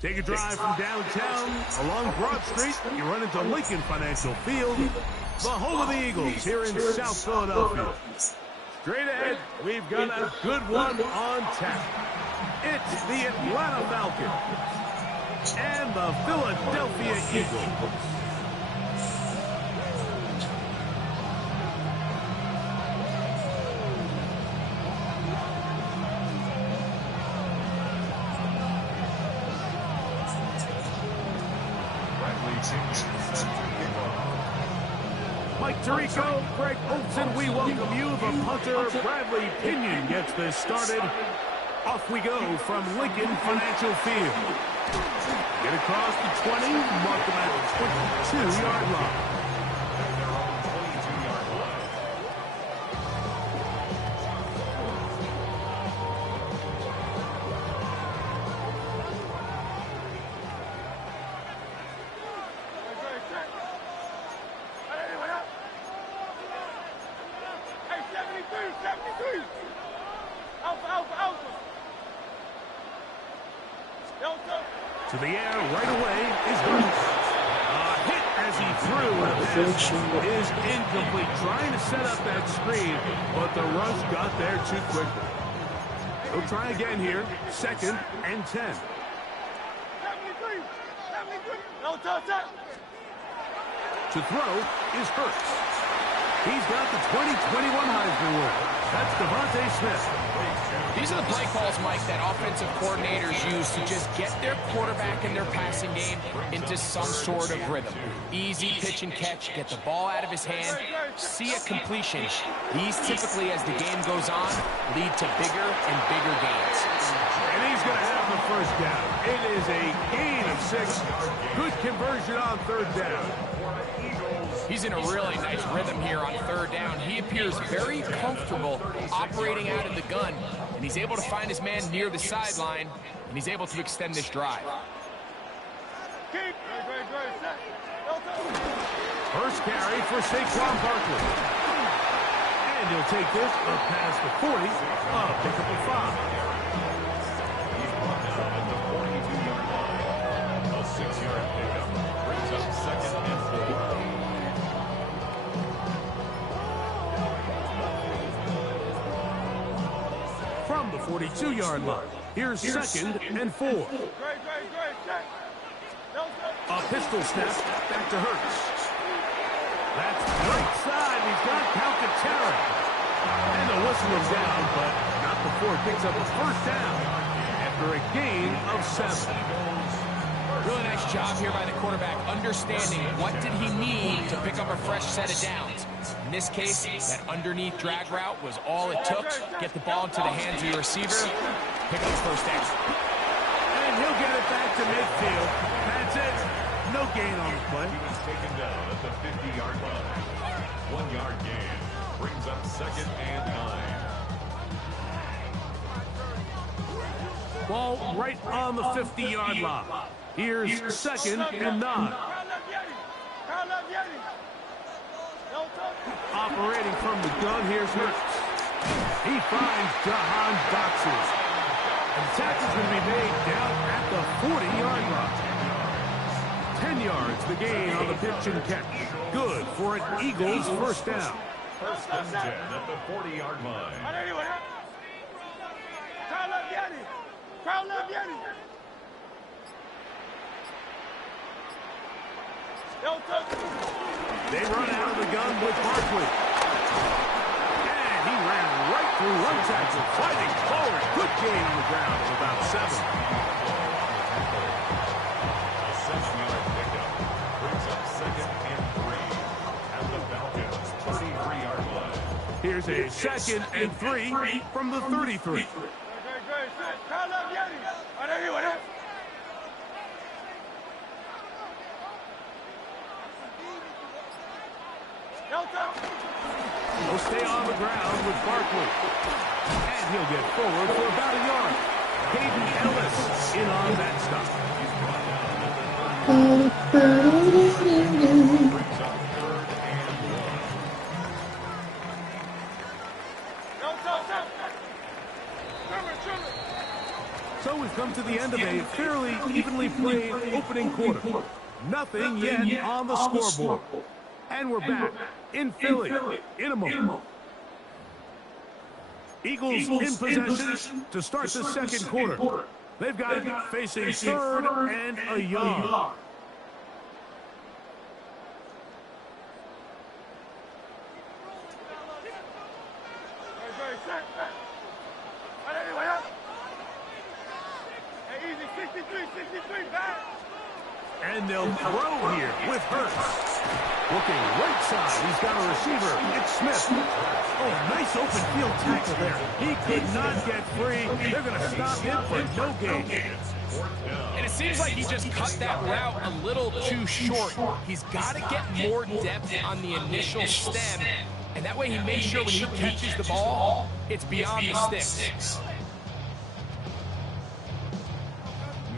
Take a drive from downtown along Broad Street. You run into Lincoln Financial Field, the home of the Eagles here in South Philadelphia. Straight ahead, we've got a good one on tap. It's the Atlanta Falcons and the Philadelphia Eagles. Mike Tirico, Greg Olson, we welcome you. The punter, Bradley Pinion, gets this started. Off we go from Lincoln Financial Field. Get across the 20, mark them at the 22-yard line. To the air right away is Hurts. A hit as he threw. The pass is incomplete. Trying to set up that screen, but the rush got there too quickly. He'll try again here. 2nd and 10. To throw is Hurts. He's got the 2021 Heisman winner. That's Devontae Smith. These are the play calls, Mike, that offensive coordinators use to just get their quarterback and their passing game into some sort of rhythm. Easy pitch and catch, get the ball out of his hand, see a completion. These typically, as the game goes on, lead to bigger and bigger gains. And he's going to have the first down. It is a gain of 6. Good conversion on 3rd down. He's in a really nice rhythm here on 3rd down. He appears very comfortable operating out of the gun, and he's able to find his man near the sideline, and he's able to extend this drive. First carry for Saquon Barkley. And he'll take this up past the 40, pick up a 5. He's brought down at the 42-yard line. A 6-yard pickup brings up 2nd and 4. From the 42-yard line, here's 2nd and 4. A pistol snap back to Hurts. That's right side. He's got Calcaterra. And the whistle is down, but not before it picks up a first down after a gain of 7. Really nice job here by the quarterback, understanding what did he need to pick up a fresh set of downs. In this case, that underneath drag route was all it took. Get the ball into the hands of your receiver, pick up the first down. And he'll get it back to midfield. That's it. No gain on the play. He was taken down at the 50-yard line. 1-yard gain brings up 2nd and 9. Ball right on the 50-yard line. Here's 2nd and 9. Operating from the gun, here's Hurts. He finds Jahan Dotson. And the tackle's going to be made down at the 40-yard line. 10 yards the gain on the pitch and catch. Good for an Eagles first down. 1st and 10 at the 40-yard line. They run out of the gun with Barkley. And he ran right through one tackle, fighting forward. Good gain on the ground of about 7. A 6-yard pickup brings up 2nd and 3 at the Falcons' 33-yard line. Here's a 2nd and 3 from the 33. He'll stay on the ground with Barkley. And he'll get forward for about a yard. Hayden Ellis in on that stop. So we've come to the end of a fairly evenly played opening quarter. Nothing yet on the scoreboard. And we're back in Philly in a moment. Eagles in possession to start the second quarter. They've got it facing third and a yard. And they'll throw here with Hurts. Looking right side, he's got a receiver. It's Smith. Oh, nice open field tackle there. He could not get free. They're going to stop him for no gain. And it seems like he just cut that route a little too short. He's got to get more depth on the initial stem. And that way he makes sure when he catches the ball, it's beyond the sticks.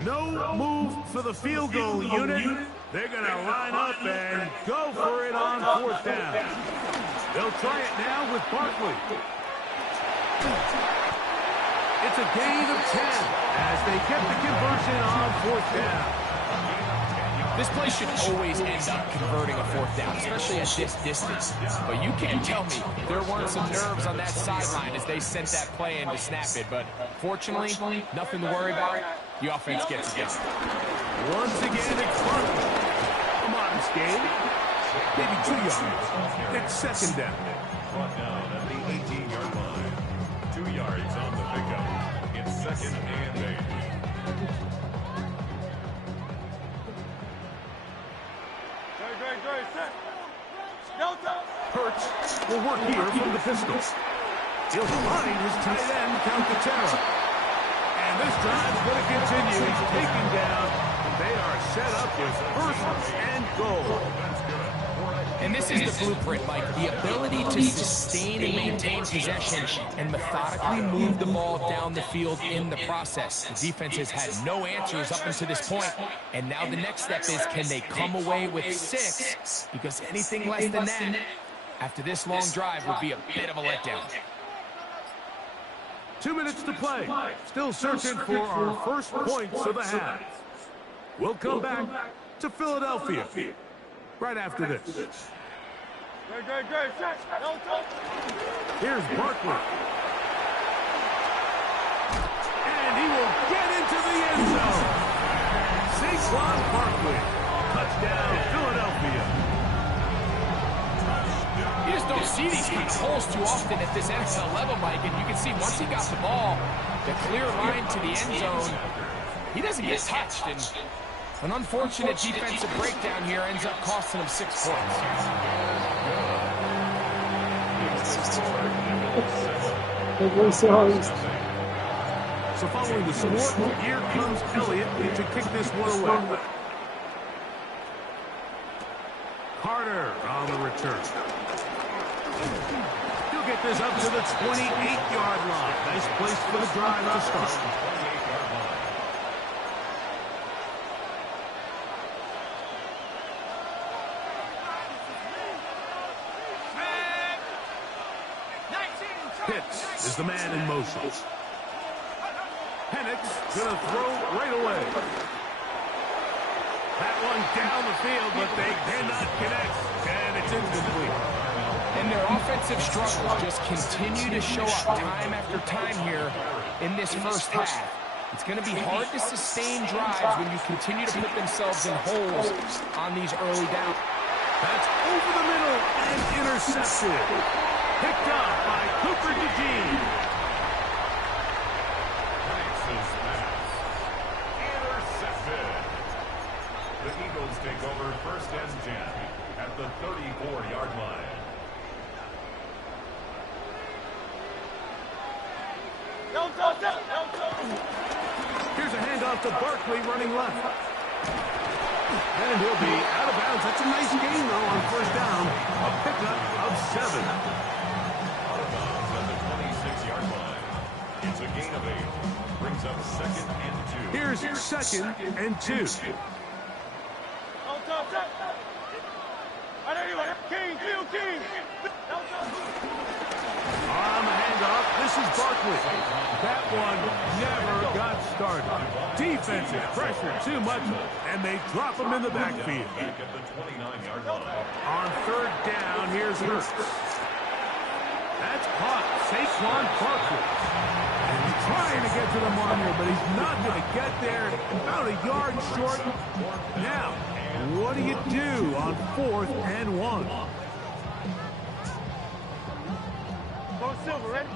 No move for the field goal unit. They're going to line up and go for it on fourth down. They'll try it now with Barkley. It's a gain of 10 as they get the conversion on fourth down. This play should always end up converting a fourth down, especially at this distance. But you can't tell me there weren't some nerves on that sideline as they sent that play in to snap it. But fortunately, nothing to worry about. The offense gets it done. Once again, it's Barkley. A modest gain. Maybe 2 yards. It's second down. Brought down at the 18-yard line. 2 yards on the pickup. It's second and 8. Hurts will work here from the pistol. He'll find his tight end, Calcaterra. And this drive's going to continue. He's taken down. They are set up with first and goal. And this is the blueprint, Mike. The ability to sustain and maintain possession and methodically move the ball down the field in the process. The defense has had no answers up until this point, and now the next step is, can they come away with 6? Because anything less than that, after this long drive, would be a bit of a letdown. 2 minutes to play. Still searching for our first points of the half. We'll come back to Philadelphia right after this. Here's Barkley. And he will get into the end zone. Saquon Barkley. Touchdown, Philadelphia. You just don't see these kind of holes too often at this NFL level, Mike. And you can see once he got the ball, the clear line to the end zone, he doesn't get touched. And an unfortunate defensive breakdown here ends up costing him 6 points. So following the score, here comes Elliott to kick this one away. Carter on the return. He'll get this up to the 28-yard line. Nice place for the drive to start. Pitts is the man in motion. Penix gonna throw right away. That one down the field, but they cannot connect, and it's incomplete. And their offensive struggles just continue to show up time after time here in this first half. It's going to be hard to sustain drives when you continue to put themselves in holes on these early downs. That's over the middle and intercepted. Picked up by Cooper DeJean. Intercepted. The Eagles take over first and 10 at the 34-yard line. Here's a handoff to Barkley running left. And he'll be out of bounds. That's a nice gain, though, on first down. A pickup of 7. Out of bounds at the 26-yard line. It's a gain of 8. Brings up 2nd and 2. Here's 2nd and 2. On the handoff, this is Barkley. That one never got started. Defensive pressure too much, and they drop him in the backfield. Back at the 29-yard line. On 3rd down, here's Hurts. That's caught. Saquon Barkley. And he's trying to get to the marker, but he's not going to get there. About a yard short. Now, what do you do on 4th and 1? Go Silver, ready?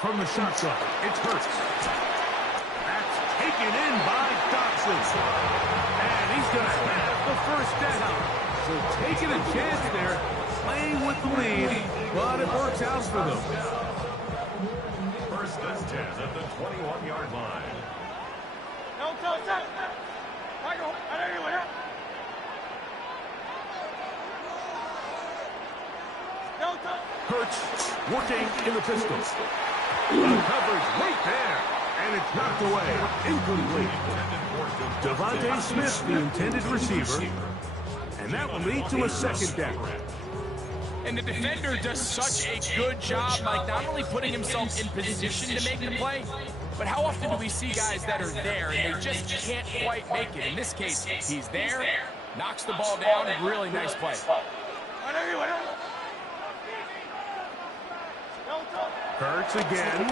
From the shotgun, it's Hurts. That's taken in by Dotson. And he's going to have the 1st down. So taking a chance there, playing with the lead, but it works out for them. 1st and 10 at the 21-yard line. Hurts working in the pistol. The coverage right there, and it's knocked away. Incomplete. Devontae Smith, the intended receiver, and that will lead to a 2nd down. And the defender does such a good job, like not only putting himself in position to make the play, but how often do we see guys that are there and they just can't quite make it? In this case, he's there, knocks the ball down, really nice play. Hurts again.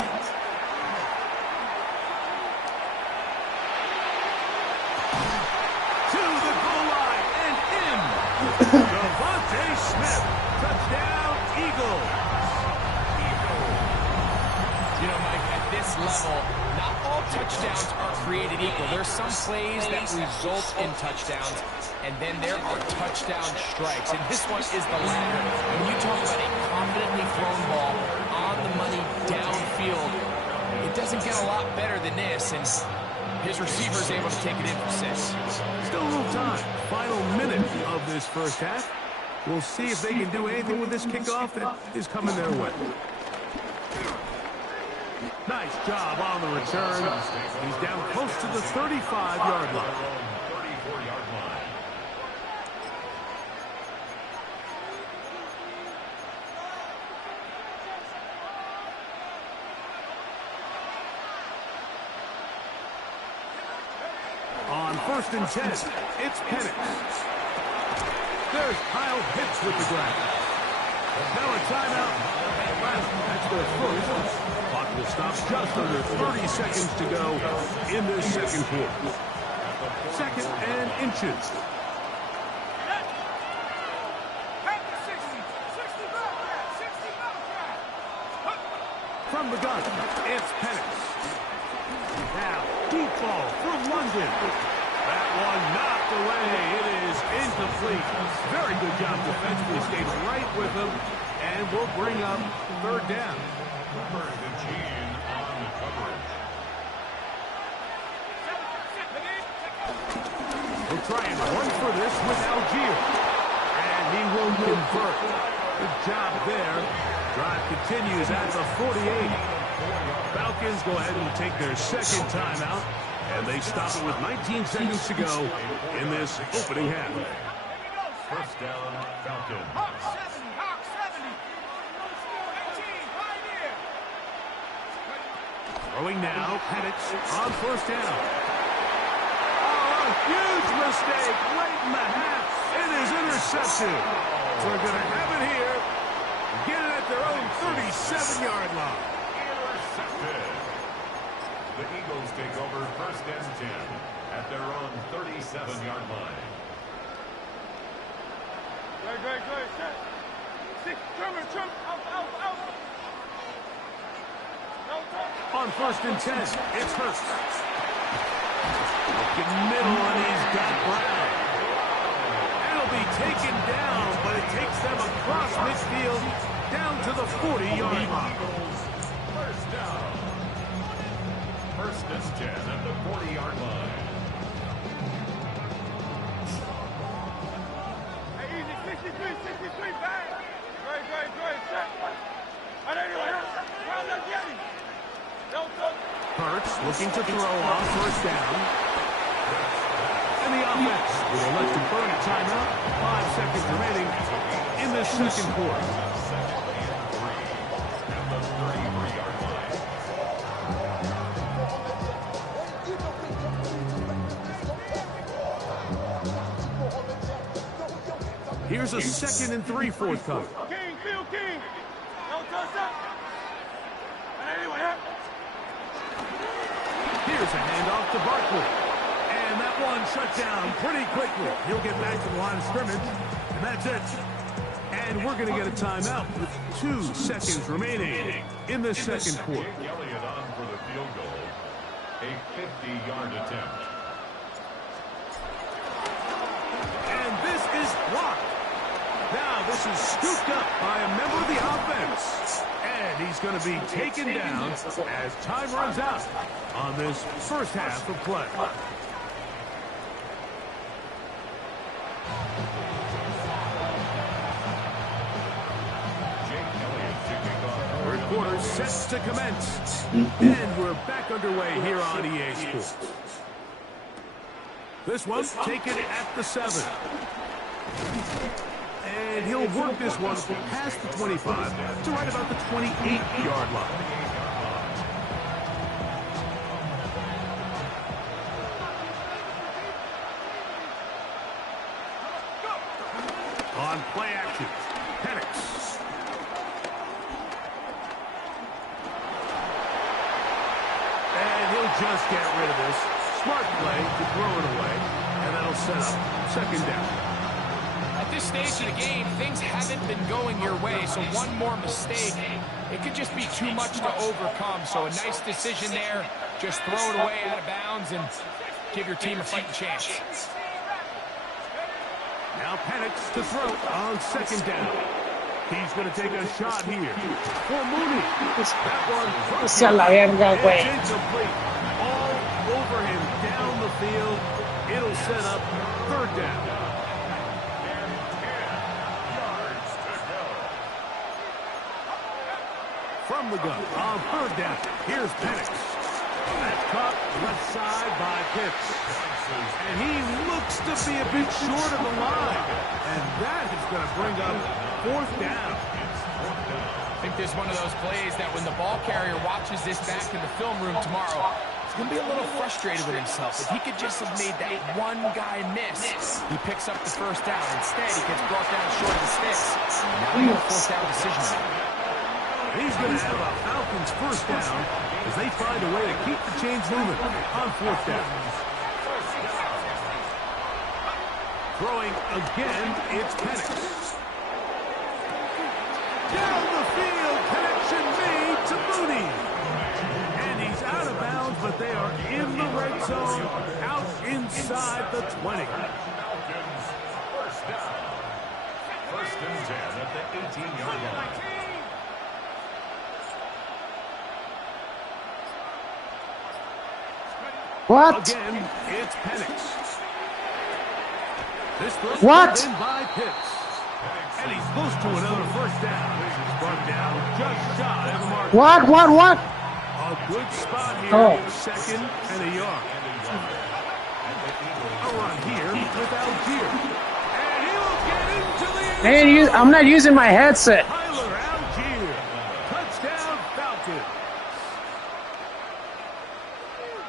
To the goal line and in. Devontae Smith. Touchdown, Eagles. You know, Mike, at this level, not all touchdowns are created equal. There's some plays that result in touchdowns, and then there are touchdown strikes. And this one is the latter. When you talk about a confidently thrown ball on the money downfield, it doesn't get a lot better than this, and his receiver's able to take it in for 6. Still a little time. Final minute of this 1st half. We'll see if they can do anything with this kickoff that is coming their way. Nice job on the return. He's down close to the 35-yard line. 34-yard line. On 1st and 10, it's Penix. There's Kyle Pitts with the grab. Now a timeout. That's their 1st. Clock will stop just under 30 seconds to go in this 2nd quarter. 2nd and inches. From the gun, it's Penix. Now, deep ball for London. That one knocked away. It is incomplete. Very good job defensively. Stayed right with him. And we'll bring up 3rd down. Cooper and Eugene on the coverage. We'll try and run for this with Algier. And he will convert. Good job there. Drive continues at the 48. Falcons go ahead and take their 2nd timeout. And they stop it with 19 seconds to go in this opening half. 1st down, Falcons. Throwing now, Penix on 1st down. Oh, a huge mistake late in the half. It is intercepted. So they're going to have it here. Get it at their own 37-yard line. Intercepted. The Eagles take over 1st and 10 at their own 37-yard line. On 1st and 10, it's Hurts. Looking middle, and he's got Brown. It'll be taken down, but it takes them across midfield down to the 40-yard line. 1st down. 1st and 10 at the 40-yard line. Easy, 63, Hurts looking to throw on first down. And the offense will elect to burn a timeout. 5 seconds remaining in this second quarter. Here's a 2nd and 3 forthcoming. King, Phil King. Don't touch up. Here's a handoff to Barkley. And that one shut down pretty quickly. He'll get back to the line of scrimmage, and that's it. And we're going to get a timeout with 2 seconds remaining in the second quarter. Elliott on for the field goal. A 50-yard attempt. And this is blocked. Now this is scooped up by a member of the offense. And he's going to be taken down as time runs out on this first half of play. Third quarter set to commence. And we're back underway here on EA Sports. This one taken at the 7. And he'll work this one past the 25 to right about the 28-yard line. On play action, Penix. And he'll just get rid of this. Smart play to throw it away. And that'll set up second down. At this stage of the game, things haven't been going your way, so one more mistake, it could just be too much to overcome. So a nice decision there. Just throw it away out of bounds and give your team a fighting chance. Now Penix to throw on second down. He's going to take a shot here for Mooney. That one Esa la verga, güey. incomplete. All over him down the field. It'll set up third down. From the gun on third down. Here's Penix. That's caught left side by Pitts. And he looks to be a bit short of the line. And that is going to bring up fourth down. I think there's one of those plays that when the ball carrier watches this back in the film room tomorrow, he's going to be a little frustrated with himself. If he could just have made that one guy miss, he picks up the first down. Instead, he gets brought down short of the sticks. Now we have a fourth down decision. He's going to have a Falcons first down as they find a way to keep the chains moving on fourth down. Throwing again, it's Penix. Down the field, connection made to Mooney. And he's out of bounds, but they are in the red zone, out inside the 20. Falcons first down. 1st and 10 at the 18-yard line. What? Again, it's Penix. This throw What? in by Pitts. And he's close to another first down. Brought down just shy of the mark. What? A good spot here. Oh. 2nd and a yard. A run here with Algier. And he'll get into the end zone. I'm not using my headset. Tyler Algier. Touchdown Falcons.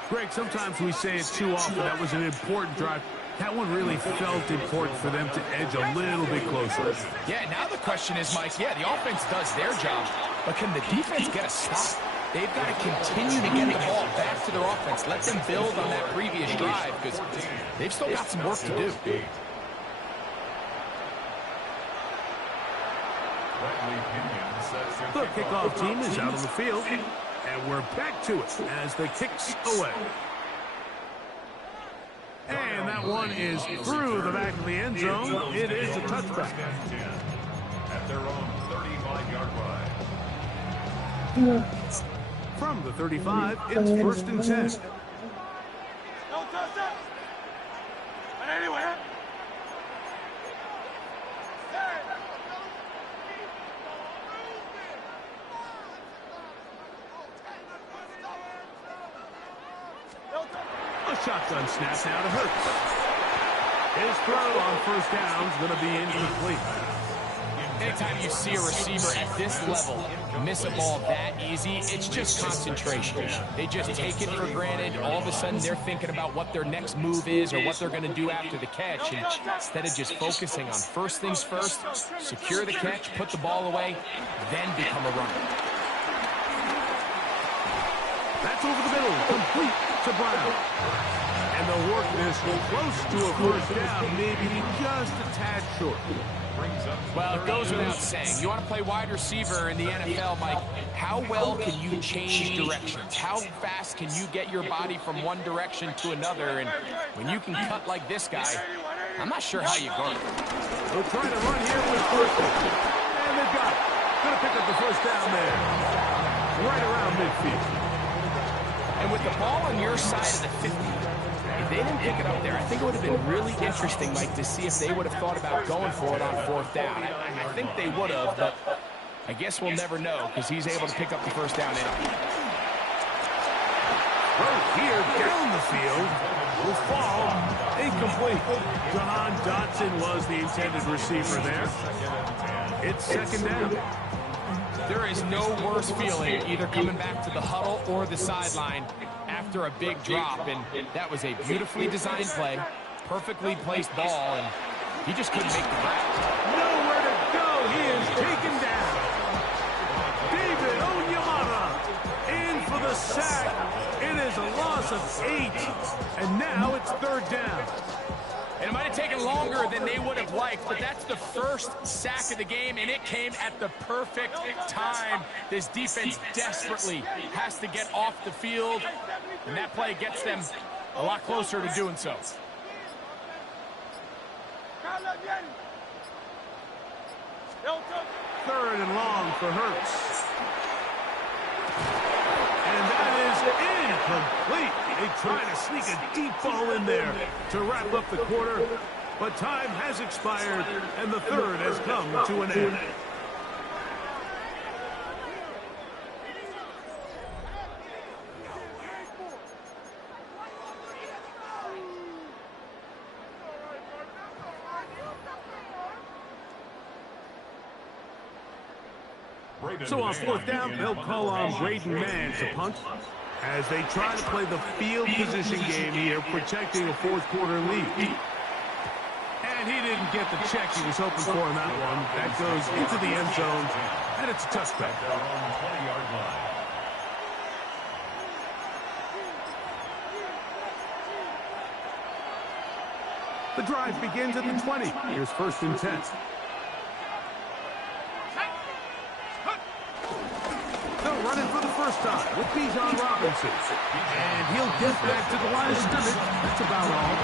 Greg, sometimes we say it too often. That was an important drive. That one really felt important for them to edge a little bit closer. Yeah, now the question is, Mike, the offense does their job, but can the defense get a stop? They've got to continue to get the ball back to their offense. Let them build on that previous drive because they've still got some work to do. The kickoff team is out on the field, and we're back to it as the kicks away. And that one is through the back of the end zone. It is a touchback. At their own 35-yard line. From the 35, it's 1st and 10. Don't touch up. And anyway. Shotgun snap now to Hurts. His throw on first down is going to be incomplete. Anytime you see a receiver at this level miss a ball that easy, it's just concentration. They just take it for granted. All of a sudden, they're thinking about what their next move is or what they're going to do after the catch. And instead of just focusing on first things first, secure the catch, put the ball away, then become a runner. That's over the middle, complete to Brown. And they'll work this close to a first down, maybe just a tad short. Well, it goes without saying. You want to play wide receiver in the NFL, Mike, how well can you change directions? How fast can you get your body from one direction to another? And when you can cut like this guy, I'm not sure how you guard it. They'll try to run here with first. And they've got it. Going to pick up the first down there. Right around midfield. And with the ball on your side of the 50, if they didn't pick it up there, I think it would have been really interesting, Mike, to see if they would have thought about going for it on fourth down. I think they would have, but I guess we'll never know because he's able to pick up the first down anyway. Right here down the field will fall incomplete. John Dotson was the intended receiver there. It's second down. There is no worse feeling either coming back to the huddle or the sideline after a big drop, and that was a beautifully designed play, perfectly placed ball, and he just couldn't make the grab. Nowhere to go. He is taken down. David Onyemata in for the sack. It is a loss of 8, and now it's third down. And it might have taken longer than they would have liked, but that's the first sack of the game, and it came at the perfect time. This defense desperately has to get off the field, and that play gets them a lot closer to doing so. Third and long for Hurts. And that is incomplete. They try to sneak a deep ball in there to wrap up the quarter, but time has expired, and the third has come to an end. So on fourth down, they'll call on Braden Mann to punt as they try to play the field position game here, protecting a fourth-quarter lead. And he didn't get the check he was hoping for in that one. That goes into the end zone, and it's a touchback. The drive begins at the 20. Here's first and 10. Running for the first time with Bijan Robinson. And he'll get back to the line of scrimmage. That's about all.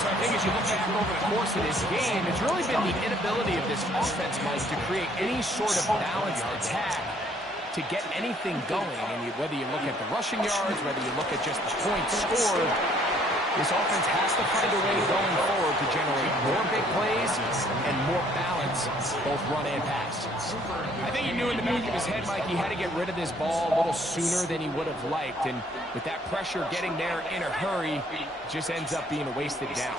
So I think as you look back over the course of this game, it's really been the inability of this offense, Mike, to create any sort of balanced attack to get anything going. And whether you look at the rushing yards, whether you look at just the points scored, this offense has to find a way going forward to generate more big plays and more balance, both run and pass. I think he knew in the back of his head, Mike, he had to get rid of this ball a little sooner than he would have liked. And with that pressure getting there in a hurry, it just ends up being a wasted down.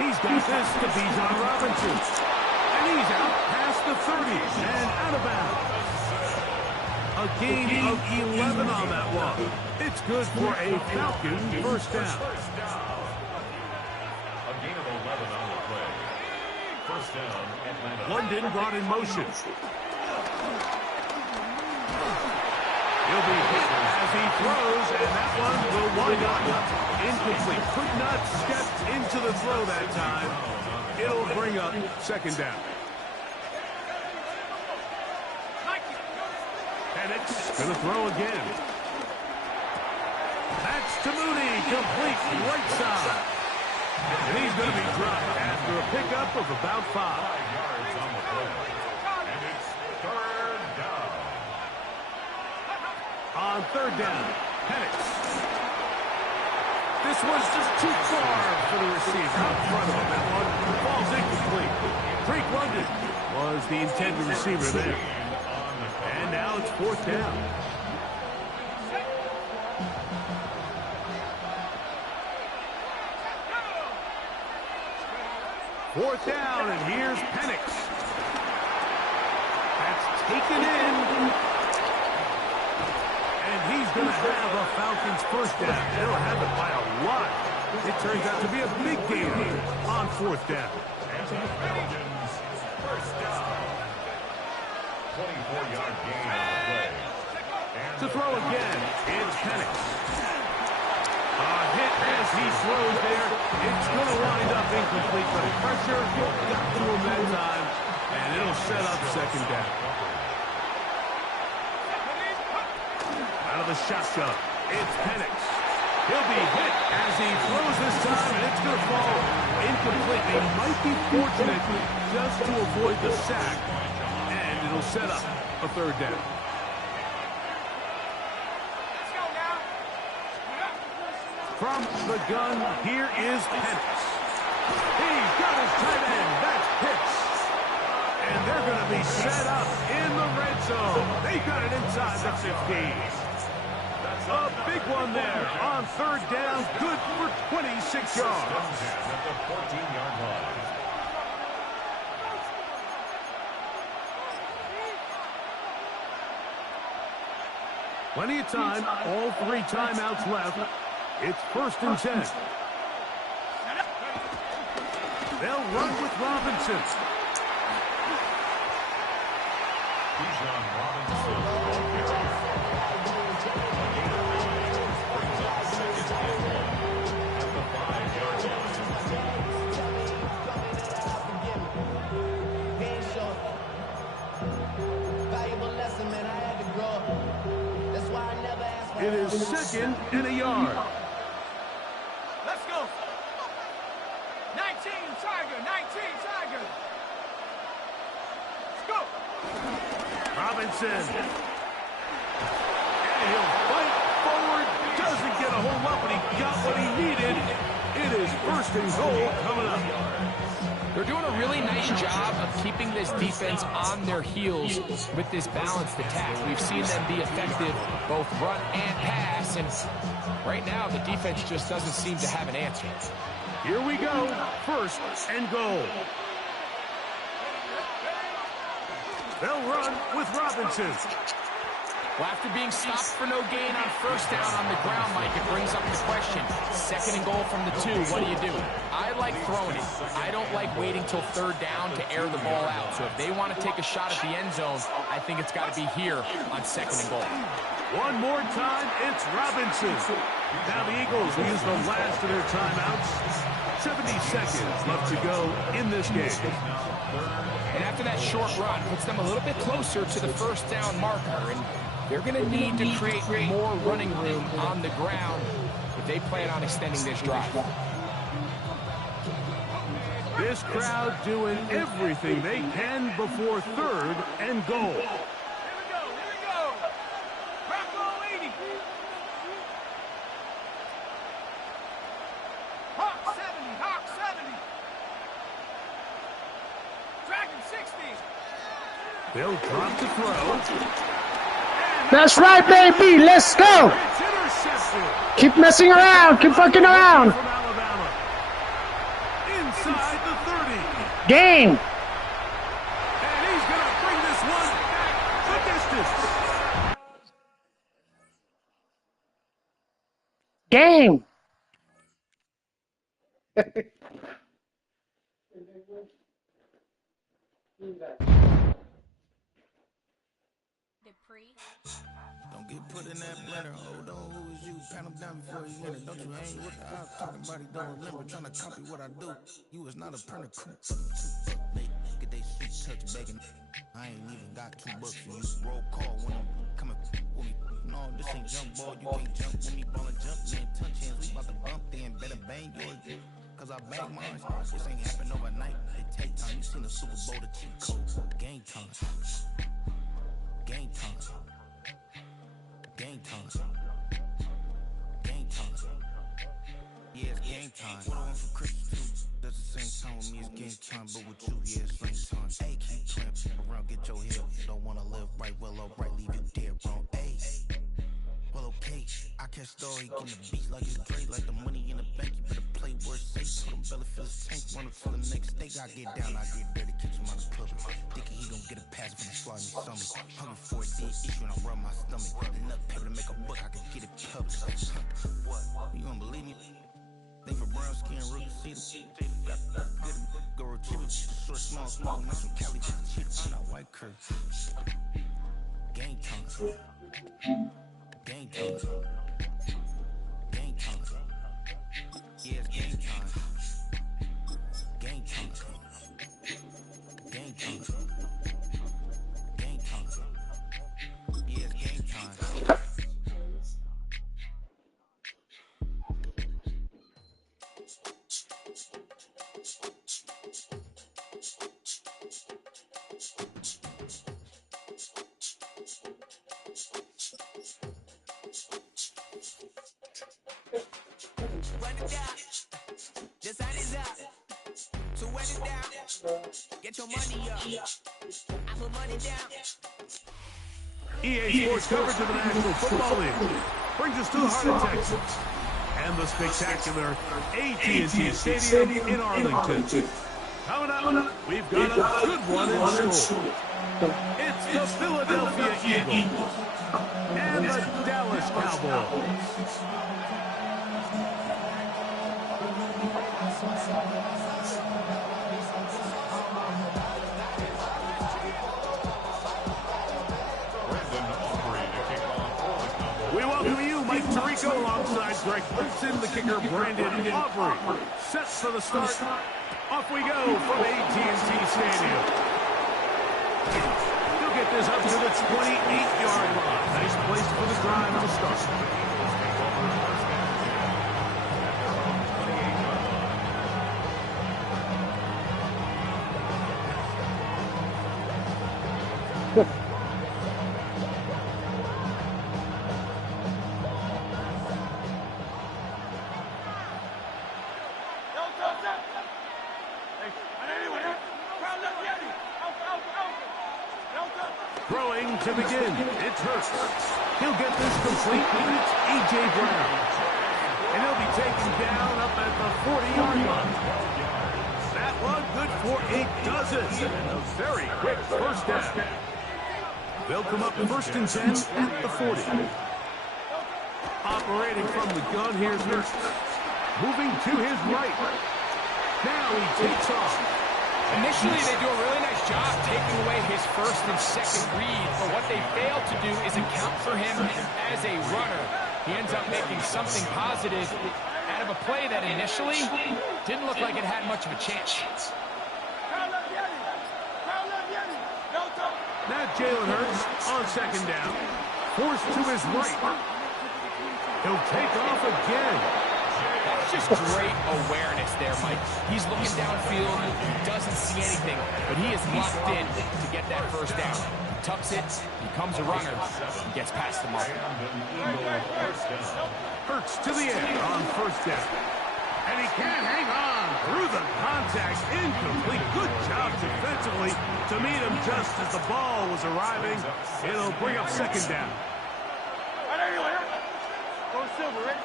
He's got this to Bijan Robinson. And he's out past the 30 and out of bounds. A gain of 11 on that one. It's good for a Falcon first down. A gain of 11 on the play. First down, Atlanta. London brought in motion. He'll be hit as he throws, and that one will wind up incomplete. Could not step into the throw that time. It'll bring up second down. And it's going to throw again. That's to Mooney, complete right side. And he's going to be dropped after a pickup of about 5. 5 yards on the play. And it's third down. On third down, Penix. This one's just too far for the receiver out front of him. That one falls incomplete. Drake London was the intended receiver there. And now it's fourth down. 4th down, and here's Penix. That's taken in. And he's going to have a Falcons 1st down. They'll have it by a lot. It turns out to be a big gain on 4th down. Falcons, 1st down. 24-yard gain on the play. To throw again, it's Penix. A hit as he throws there. It's going to wind up incomplete, but pressure got to him that time, and it'll set up 2nd down. Out of the shotgun, it's Penix. He'll be hit as he throws this time, and it's going to fall incomplete. He might be fortunate just to avoid the sack, and it'll set up a 3rd down. From the gun, here is Penix. He's got his tight end. That's Pitts. And they're going to be set up in the red zone. They got it inside the 15. A big one there on 3rd down. Good for 26 yards. At the 14-yard line. Plenty of time. All 3 timeouts left. It's 1st and 10. They'll run with Robinson. Bijan Robinson will carry. Brings up 2nd and 1 at the 5-yard line. It is 2nd and a yard. Let's go. 19 Tiger, 19 Tiger. Let's go. Robinson. And he'll fight forward. Doesn't get a whole lot, but he got what he needed. It is 1st and goal coming up. They're doing a really nice job of keeping this defense on their heels with this balanced attack. We've seen them be effective both run and pass, and right now the defense just doesn't seem to have an answer. Here we go. 1st and goal. They'll run with Robinson. Well, after being stopped for no gain on 1st down on the ground, Mike, it brings up the question. 2nd and goal from the 2, what do? I like throwing it. I don't like waiting till 3rd down to air the ball out. So if they want to take a shot at the end zone, I think it's got to be here on 2nd and goal. One more time, it's Robinson. Now the Eagles will use the last of their timeouts. 70 seconds left to go in this game. And after that short run, puts them a little bit closer to the 1st down marker. And they're going to need to create more running room on the ground if they plan on extending this drive. This crowd doing everything they can before 3rd and goal. Here we go. Bravo 80. Hawk 70, Hawk 70. Dragon 60. They'll drop to throw. That's right, baby. Let's go. It's intercepted. Keep messing around. Keep fucking around. From Alabama. Inside the 30. Game. And he's going to bring this one back the distance. Game. Don't get put in that blender. Hold on, who is you? Pat him down before you win it. Don't you hang with the eyes talking about he don't remember. Trying to copy what I do. You is not a printer. They get they sweet touch begging. I ain't even got $2 for you. Roll call when I'm coming with me. No, this ain't jump ball. You can't jump with me. Ballin' jump, man. Touch hands. We about to bump then. Better bang yours. Cause I bang mine. This ain't happen overnight. It take time. You seen the Super Bowl, the cheat code. Game time. Game time. Game time. Game time. Yeah, it's game time. What I want for Christmas too. That's the same time with me, it's game time. But with you, yeah, it's same time. Hey, keep playing around, get your head. Don't wanna live right, well, alright, leave you dead wrong. Hey, well, okay. I catch story in the beach like it's great, like the money in the bank. You better play boy say, told him belly fill his tank, run until the next day. I get down, I get dirty, catch him on the public. Thinking he gon' get a pass from the slide me something. Hungry for it, did issue and I rub my stomach. Enough paper to make a buck, I can get it published. What? You don't believe me? Think for brown skin, rookie see the got good girl chip, short, small, and some Cali chips, not white curve. Gang time. Gang time. Gang time. Yeah, it's game time. Game time. Game time. Game time. Yeah, it's game time. Run it down. The sun is up. So run it down. Get your money up. I put money down. EA Sports coverage of the National Football League brings us to the heart of Texas and the spectacular AT&T Stadium in Arlington. Coming up, we've got a good one in store. It's the Philadelphia Eagles and the Dallas Cowboys. We welcome you, Mike Tirico, alongside Greg Woodson, the kicker, Brandon Aubrey. Set for the start. Off we go from AT&T Stadium. He'll get this up to the 28-yard line. Nice place for the drive to start. Throwing to begin. It's Hurts. He'll get this complete, and it's A.J. Brown. And he'll be taken down up at the 40-yard line. That one good for a dozen. And a very quick first down. They'll come up first and 10 at the 40. Operating from the gun, here's Hurts. Moving to his right. Now he takes off. Initially, they do a really nice job taking away his first and second read, but what they fail to do is account for him as a runner. He ends up making something positive out of a play that initially didn't look like it had much of a chance. Now Jalen Hurts on second down. Forced to his right. He'll take off again. That's just great awareness there, Mike. He's looking downfield, he doesn't see anything, but he is locked in to get that first down. He tucks it, becomes a runner, and gets past the mark. Hurts to the end on first down. And he can't hang on through the contact. Incomplete. Good job defensively to meet him just as the ball was arriving. It'll bring up second down. Go Silver, right?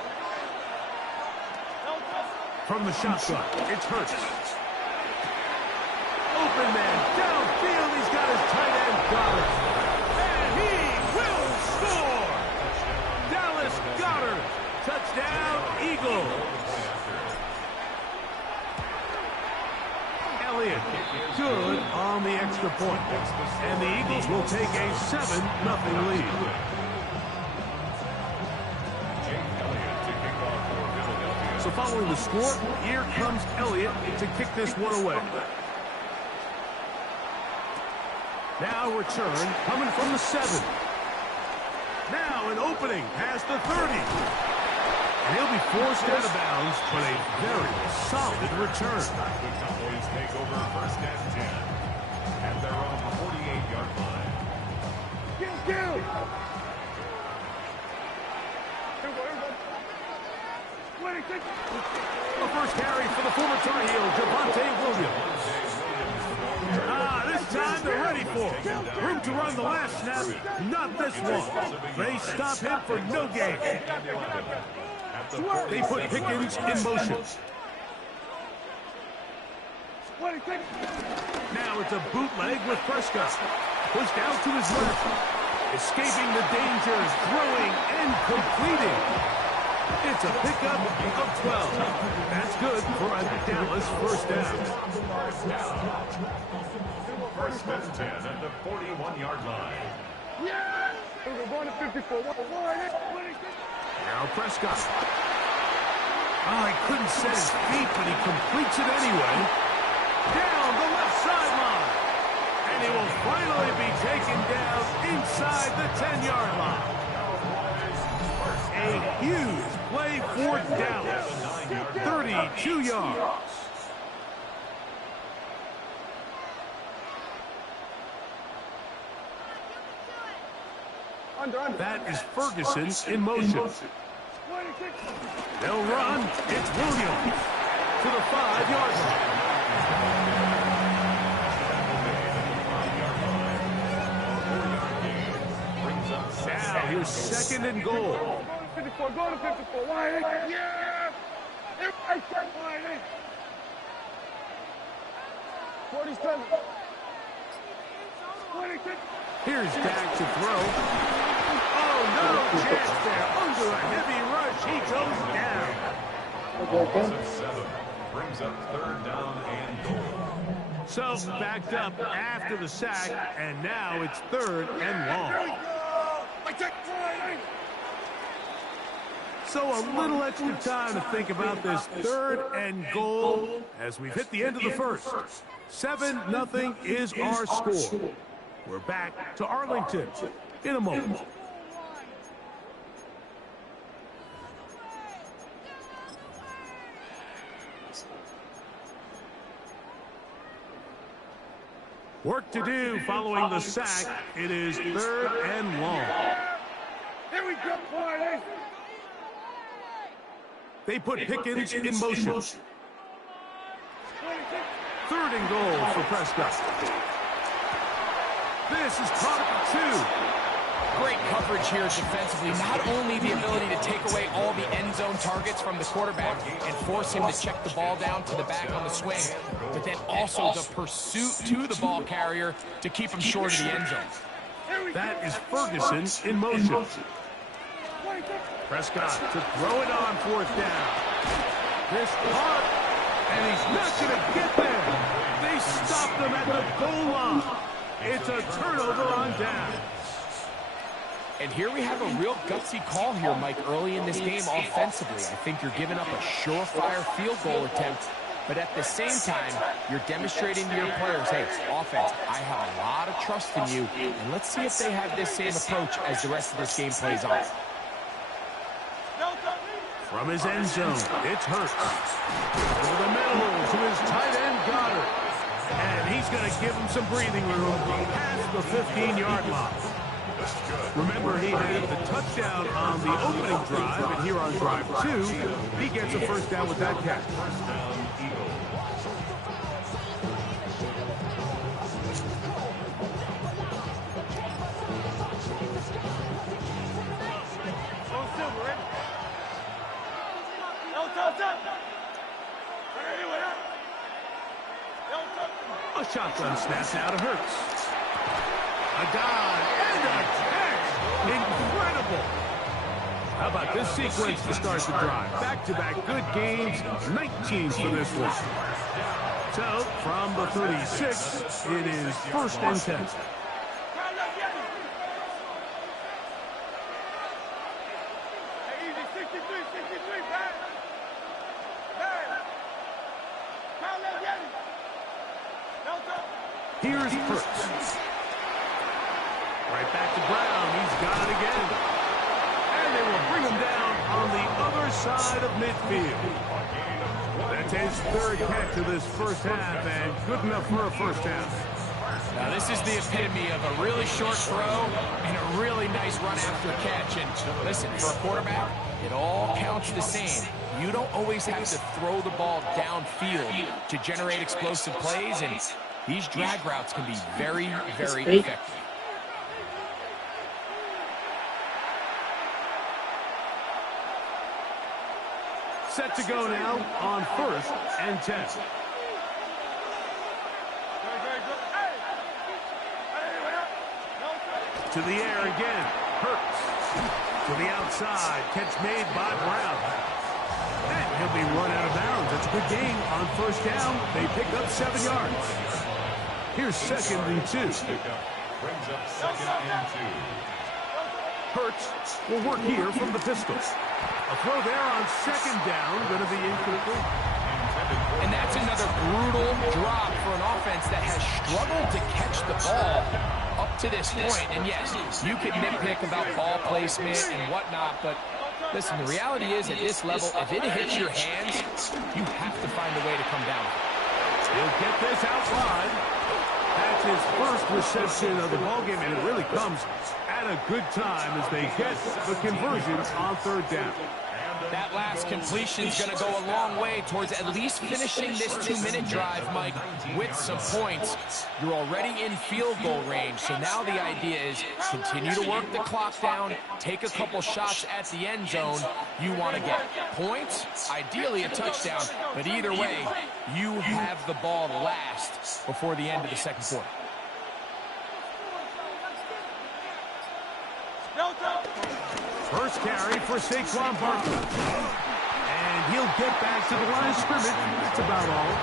From the shotgun, it's Hurts. Open man, downfield, he's got his tight end Goddard. And he will score! Dallas Goddard, touchdown, Eagles. Elliott, good on the extra point. And the Eagles will take a 7-0 lead. So following the score, here comes Elliott to kick this one away. Now return coming from the 7. Now an opening past the 30. And he'll be forced out of bounds, but a very solid return. The Cowboys take over first and 10 at their own 48-yard line. Get down! The first carry for the former Tar Heel, Javonte Williams. This time they're ready for it. Room to run the last snap, not this one. They stop him for no gain. They put Pickens in motion. Now it's a bootleg with Prescott. Pushed out to his left. Escaping the danger, throwing and completing. It's a pickup of 12. That's good for a Dallas first down. First and 10 at the 41-yard line. We're going to 54. Now Prescott. Oh, he couldn't set his feet, but he completes it anyway. Down the left sideline. And he will finally be taken down inside the 10-yard line. A huge play for Dallas. 32 yards. That is Ferguson in motion. They'll run. It's Williams to the 5-yard line. Now here's second and goal. 54, go to 54. Why? Yeah! 47. 26. Here's Dak to throw. Oh, no chance there. Under a heavy rush, he goes down. 7 brings up third down and goal. So, backed up after the sack, and now it's third and long. So a little extra time to think about this third and goal as we've hit the end of the first. 7-0 is our score. We're back to Arlington in a moment. Work to do following the sack. It is third and long. Here we go, boys. They put Pickens in motion. Third and goal for Prescott. This is caught at 2. Great coverage here defensively. Not only the ability to take away all the end zone targets from the quarterback and force him to check the ball down to the back on the swing, but then also the pursuit to the ball carrier to keep him short of the end zone. That is Ferguson in motion. Prescott to throw it on fourth down. This caught, and he's not going to get there. They stopped him at the goal line. It's a turnover on down. And here we have a real gutsy call here, Mike, early in this game offensively. I think you're giving up a surefire field goal attempt, but at the same time, you're demonstrating to your players, hey, offense, I have a lot of trust in you, and let's see if they have this same approach as the rest of this game plays on. From his end zone, it's Hurts. Over the middle to his tight end, Goddard. And he's going to give him some breathing room past the 15-yard line. Remember, he had the touchdown on the opening drive, and here on drive 2, he gets a first down with that catch. A shotgun snap now to Hurts. A dive and a catch. Incredible. How about this sequence to start the drive? Back-to-back good games, 19 for this one. So, from the 36, it is first and 10. Here's Hurts. Right back to Brown. He's got it again. And they will bring him down on the other side of midfield. That's his third catch of this first half, and good enough for a first half. Now, this is the epitome of a really short throw and a really nice run after catch. And listen, for a quarterback, it all counts the same. You don't always have to throw the ball downfield to generate explosive plays, and these drag routes can be very, very effective. Set to go now on first and 10. To the air again. Hurts. To the outside. Catch made by Brown. And he'll be run out of bounds. That's a good gain on first down. They pick up 7 yards. Here's 2nd and 2. Brings up 2nd and 2. Hurts will work here from the pistol. A throw there on 2nd down. Going to be incomplete. And that's another brutal drop for an offense that has struggled to catch the ball up to this point. And yes, you could nitpick about ball placement and whatnot, but listen, the reality is at this level, if it hits your hands, you have to find a way to come down. He'll get this out wide. That's his first reception of the ballgame, and it really comes at a good time as they get the conversion on 3rd down. That last completion is going to go a long way towards at least finishing this 2-minute drive, Mike, with some points. You're already in field goal range, so now the idea is continue to work the clock down, take a couple shots at the end zone. You want to get points, ideally a touchdown, but either way, you have the ball last before the end of the 2nd quarter. First carry for Saquon Barkley. And he'll get back to the line of scrimmage. That's about all.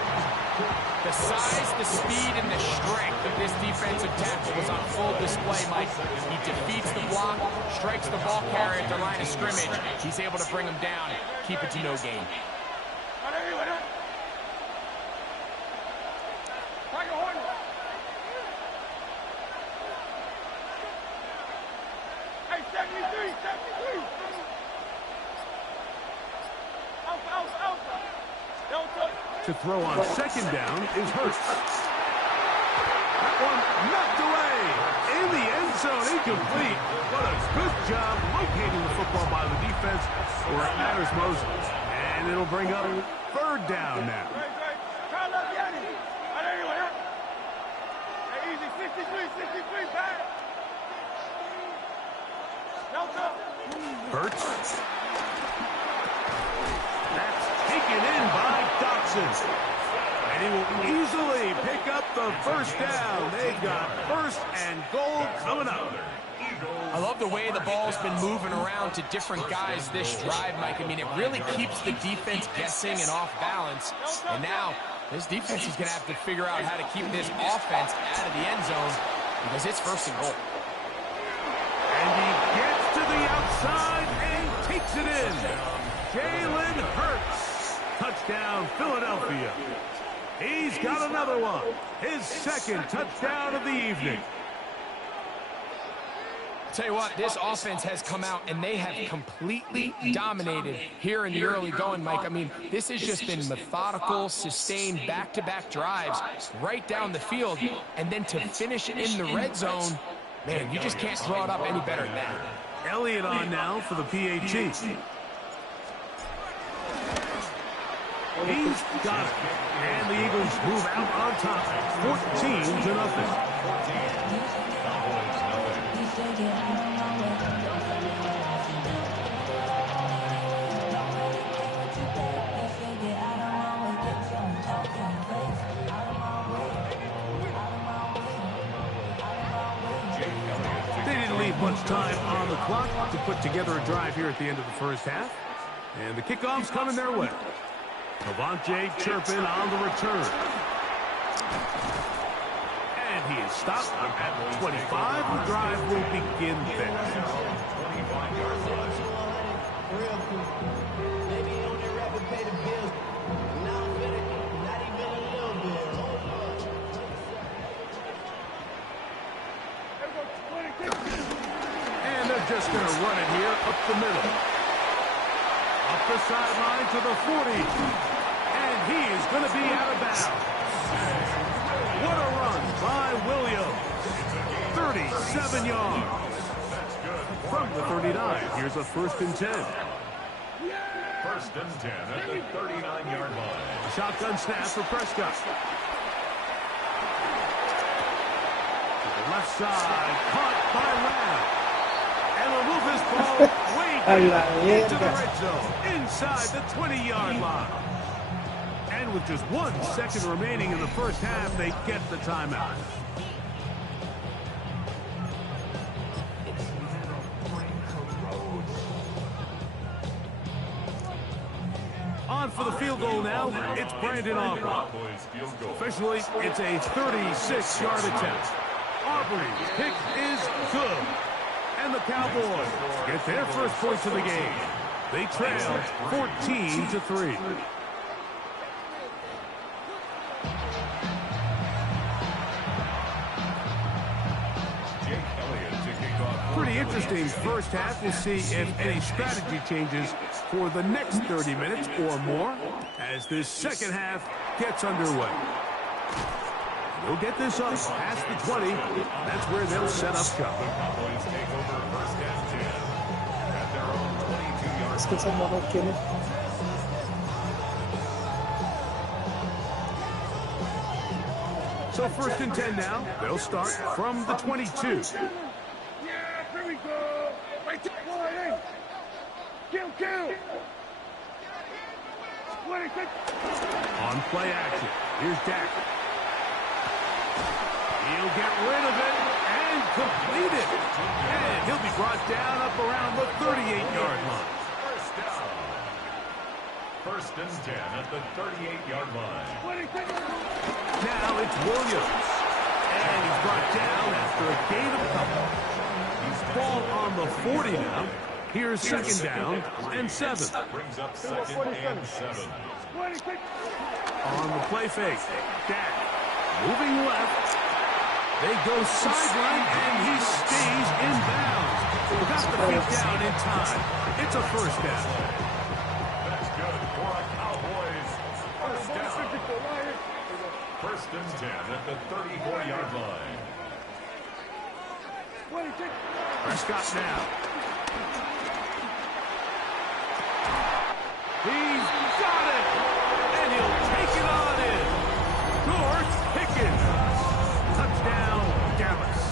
The size, the speed, and the strength of this defensive tackle was on full display, Mike. He defeats the block, strikes the ball carrier at the line of scrimmage. He's able to bring him down, keep it to no gain. To throw on 2nd down is Hurts. That one knocked away. In the end zone, incomplete. What a good job locating the football by the defense where it matters most. And it'll bring up 3rd down now. Hurts. That's taken in by Dodson. And he will easily pick up the 1st down. They've got 1st and goal coming up. I love the way the ball's been moving around to different guys this drive, Mike. I mean, it really keeps the defense guessing and off balance. And now, this defense is going to have to figure out how to keep this offense out of the end zone because it's 1st and goal. And he gets to the outside and takes it in. Jalen Hurts. Touchdown, Philadelphia. He's got another one. His 2nd touchdown of the evening. Tell you what, this offense has come out and they have completely dominated here in the early going, Mike. I mean, this has just been methodical, sustained back-to-back drives right down the field. And then to finish it in the red zone, man, you just can't draw it up any better than that. Elliott on now for the PAT. He's got it. And the Eagles move out on top, 14-0. They didn't leave much time on the clock to put together a drive here at the end of the 1st half. And the kickoff's coming their way. Avante Turpin on the return. And he is stopped at 25. The drive will begin there. 25-yard line. And they're just going to run it here up the middle. Up the sideline to the 40. And he is going to be out of bounds. What a run by Williams. 37 yards. From the 39, here's a 1st and 10. 1st and 10 at the 39-yard line. Shotgun snap for Prescott. To the left side, caught by Lamb. And will move this ball way deep into the red zone, inside the 20-yard line. And with just 1 second remaining in the 1st half, they get the timeout. On for the field goal now, it's Brandon Aubrey. Officially, it's a 36-yard attempt. Aubrey's kick is good. And the Cowboys get their first points of the game. They trail 14-3. Pretty interesting first half. We'll see if any strategy changes for the next 30 minutes or more as this second half gets underway. They'll get this up past the 20. That's where they'll set up shop. Let's get some more killing. So 1st and 10 now. They'll start from the 22. Here we go. Right there. Wide eight. Kill. On play action. Here's Dak. He'll get rid of it and complete it. And he'll be brought down up around the 38-yard line. First and 10 at the 38-yard line. Now it's Williams. And he's brought down after a gain of a couple. Ball on the 40 now. Here's 2nd down and 7. Brings up 2nd and 7. On the play fake. Dak moving left. They go sideline, and he stays in bounds. Got the feet down in time. It's a first down. That's good for a Cowboys first down. First and 10 at the 34-yard line. Prescott now. He's got it, and he'll take it on in. George Pickens. Touchdown, Dallas.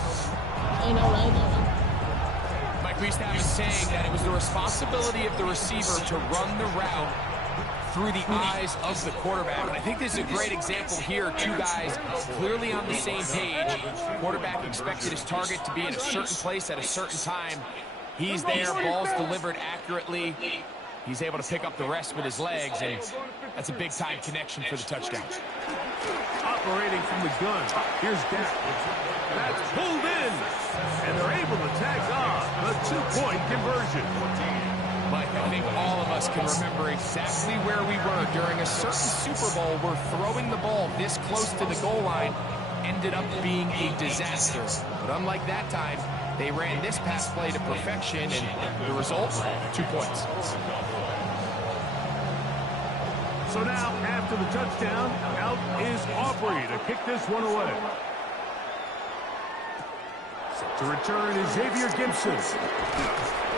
Mike, we used to have a saying that it was the responsibility of the receiver to run the route through the eyes of the quarterback. And I think this is a great example here. Two guys clearly on the same page. Quarterback expected his target to be in a certain place at a certain time. He's there, ball's delivered accurately. He's able to pick up the rest with his legs, and that's a big-time connection for the touchdown. Operating from the gun, here's Dak. That's pulled in, and they're able to tag on the 2-point conversion. Mike, I think all of us can remember exactly where we were during a certain Super Bowl where throwing the ball this close to the goal line ended up being a disaster. But unlike that time, they ran this pass play to perfection, and the result, 2 points. So now, after the touchdown, out is Aubrey to kick this one away. Set to return is Xavier Gibson.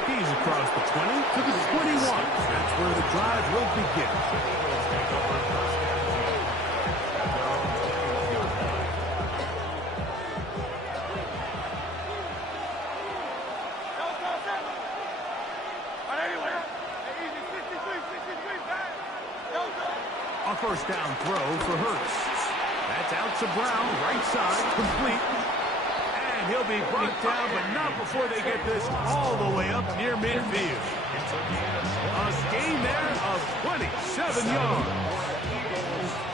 He's across the 20 to the 21. That's where the drive will begin. A first down throw for Hurts. That's out to Brown, right side, complete. And he'll be brought down, but not before they get this all the way up near midfield. A gain there of 27 yards.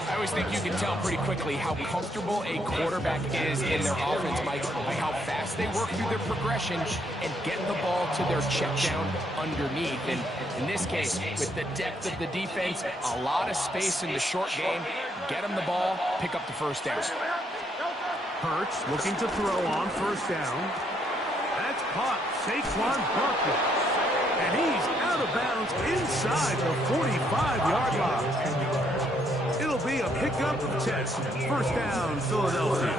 I always think you can tell pretty quickly how comfortable a quarterback is in their offense, Mike, by how fast they work through their progression and get the ball to their check down underneath. And in this case, with the depth of the defense, a lot of space in the short game, get them the ball, pick up the first down. Hurts looking to throw on first down. That's caught. Saquon Barkley. And he's out of bounds inside the 45-yard line. It'll be a pickup of 10. First down, Philadelphia.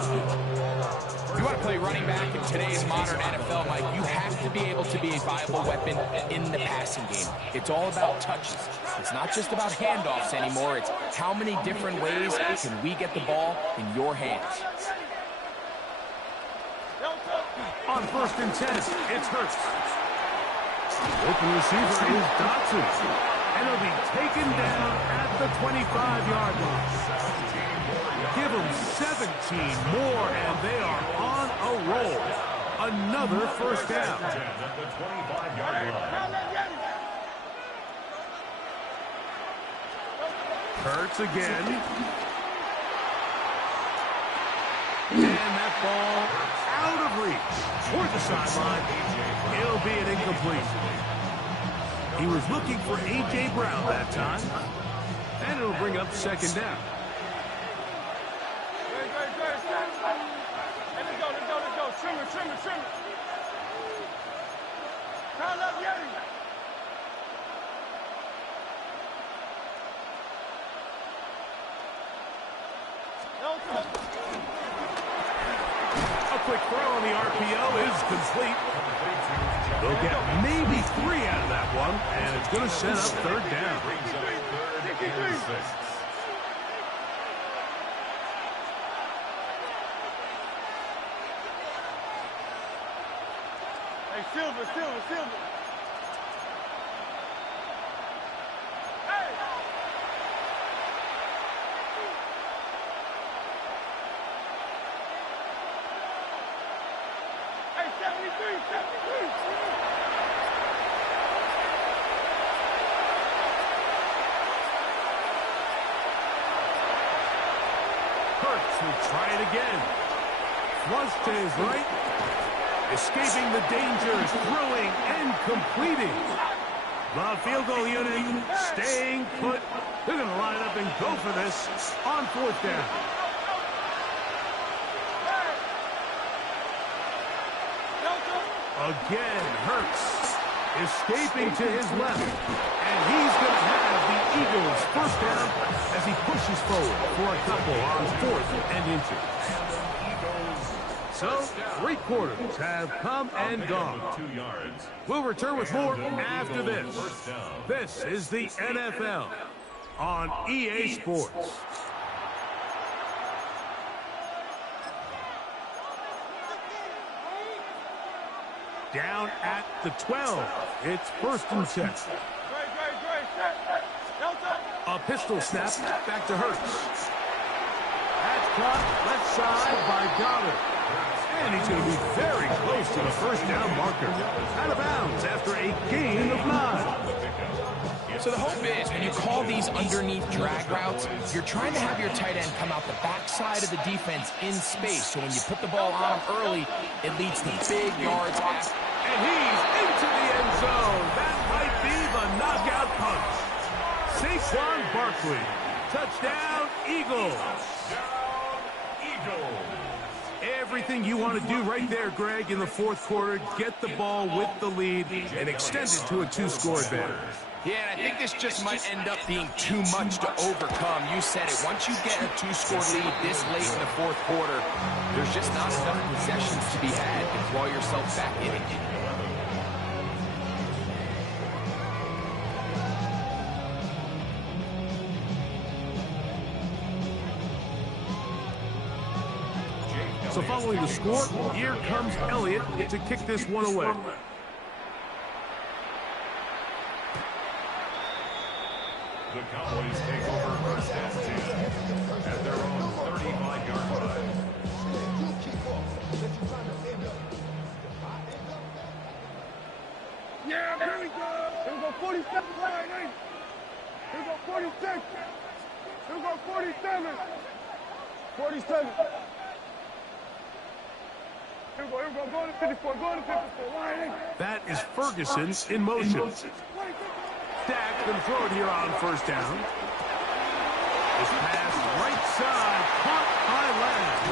If you want to play running back in today's modern NFL, Mike, you have to be able to be a viable weapon in the passing game. It's all about touches. It's not just about handoffs anymore. It's how many different ways can we get the ball in your hands. On first and 10, it's Hurts. Open receiver is Dotson. And he'll be taken down at the 25-yard line. Give them 17 more, and they are on a roll. Another first down. At the 25-yard line. Hurts again. And that ball out of reach. Toward the sideline. It'll be an incompletion. He was looking for A.J. Brown that time. And it'll bring up second down. Let's go. Trim it. Count up, Yeti. A quick throw on the RPO is complete. They'll get maybe 3 out of that one, and it's going to set up third down. Hey, Silver. Hey, 73. Hurts will try it again. Flush to his right. Escaping the dangers, throwing and completing. The field goal unit staying put. They're going to line up and go for this on fourth down. Again, Hurts escaping to his left. And he's going to have the Eagles first down as he pushes forward for a couple on fourth and inches. So, 3 quarters have come and gone. We'll return with more after this. This is the NFL on EA Sports. Down at the 12. It's first and 10. A pistol snap back to Hurts. That's caught left side by Goddard. And he's going to be very close to the first down marker. Out of bounds after a gain of 9. So the hope is when you call these underneath drag routes, you're trying to have your tight end come out the backside of the defense in space. So when you put the ball on him early, it leads to big yards after. And he's into the end zone. That might be the knockout punch. Saquon Barkley. Touchdown, Eagles. Everything you want to do right there, Greg, in the fourth quarter. Get the ball with the lead and extend it to a 2-score advantage. Yeah, and I think this just might end up being too much to overcome. You said it. Once you get a 2-score lead this late in the fourth quarter, there's just not enough possessions to be had to claw yourself back in it. So following the score, here comes Elliott to kick this one away. The Cowboys take over first and 10 at their own 35-yard line. Yeah, here we go. Here we go, 47. Here we go, 46. Here we go, 47. 47. Here we go, go to 54, That is Ferguson in motion. Dak going to throw it here on first down. This pass right side, caught by Lamb.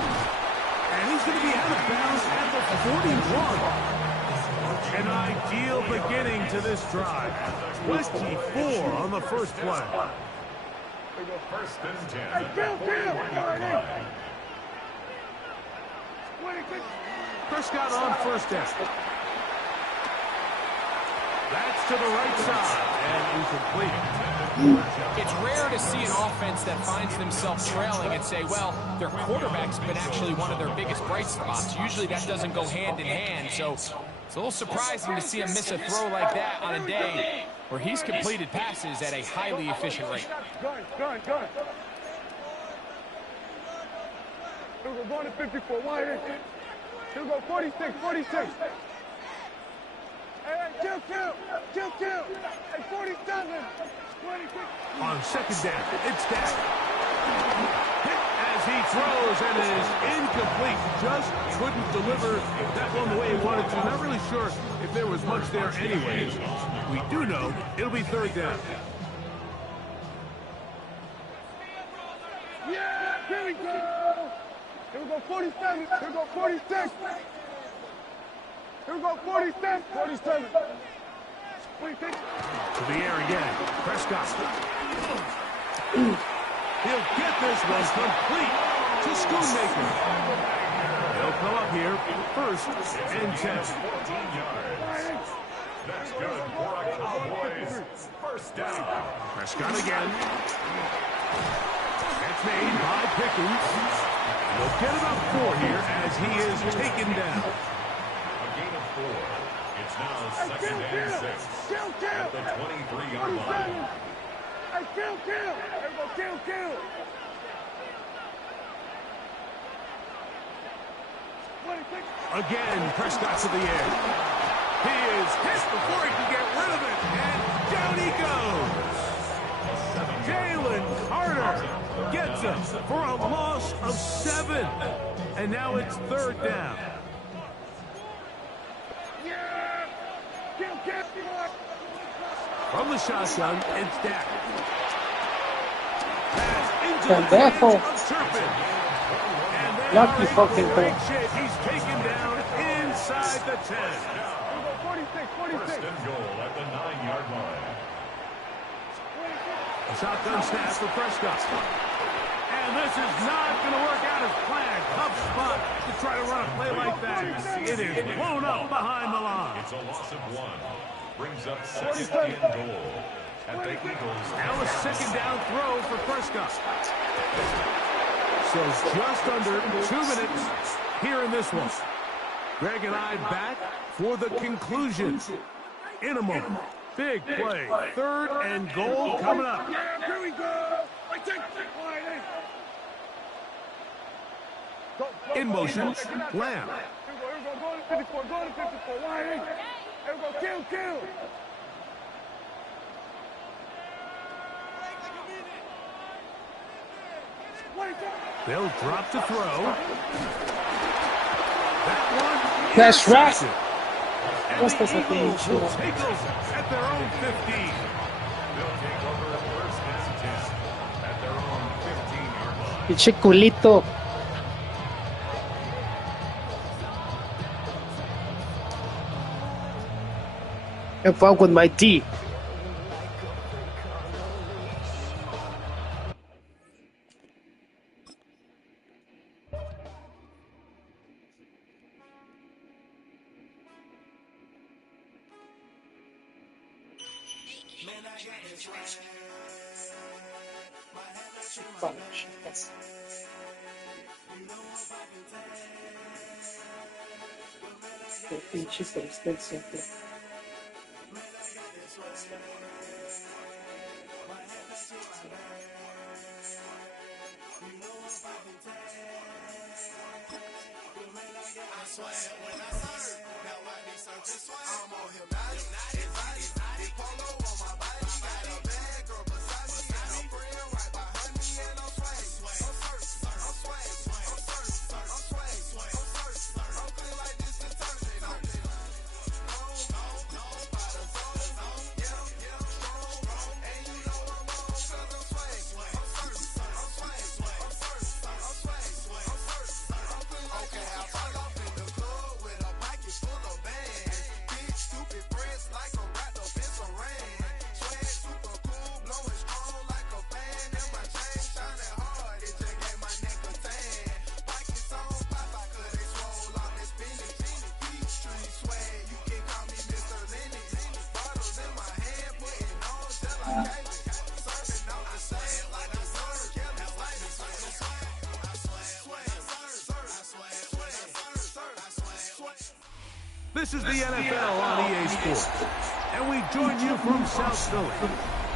And he's going to be out of bounds at the 41. An ideal beginning to this drive. 24 on the first play. First and 10 at the 41-yard line. Prescott on first down. That's to the right side and incomplete. It's rare to see an offense that finds themselves trailing and say, well, their quarterback's been actually one of their biggest bright spots. Usually that doesn't go hand in hand, so it's a little surprising to see him miss a throw like that on a day where he's completed passes at a highly efficient rate. Gun. Here we go, going to 54, wide in. Here we go, 46. Hey, kill. Hey, 47. 20. On second down, it's Dak. Hit as he throws and is incomplete. Just couldn't deliver that one the way he wanted to. Not really sure if there was much there anyways. We do know it'll be third down. Yeah, here we go. Here we go, 47. Here we go, 46. Here we go, 46. 47. 46. To the air again. Prescott. He'll get this one complete to Schoonmaker. They'll come up here first and 10. 14 yards. That's good for a Cowboys first down. Prescott again. That's made by Pickens. He'll get about 4 here as he is taken down. A gain of 4. It's now second and 6 at the 23-yard line. Hey, kill. There we go, kill. 26. Again, Prescott to the air. He is hit before he can get rid of it, and down he goes. Jalen Carter gets him for a loss of 7, and now it's third down. Yeah. Kill. From the shotgun, it's Dak. Pass into the Pendejo. hands of Turpin. And they Lucky are fucking in great ball. shape. He's taken down inside the 10. 46. First and goal at the 9-yard line. A shotgun snap for Prescott. And this is not going to work out as planned. Tough spot to try to run a play like that. It is blown up behind the line. It's a loss of 1. Brings up second and goal at the Eagles. Now a second down throw for Prescott. So just under 2 minutes here in this one. Greg and I back for the conclusion in a moment. Big play. Third and goal coming up. Yeah, here we go. In motion, Lamb. Here we go. Go to 54. Wide eight. Here we go. Kill. They'll drop to throw. That one That's right. intercepted. And What's this the with the Eagles will shooter? take over at their own 15. They'll take over first and 10 at their own 15-yard line. Pinche culito. I fuck with my D. Pinche persistencia. This is the NFL on EA Sports, and we join you from South Philly,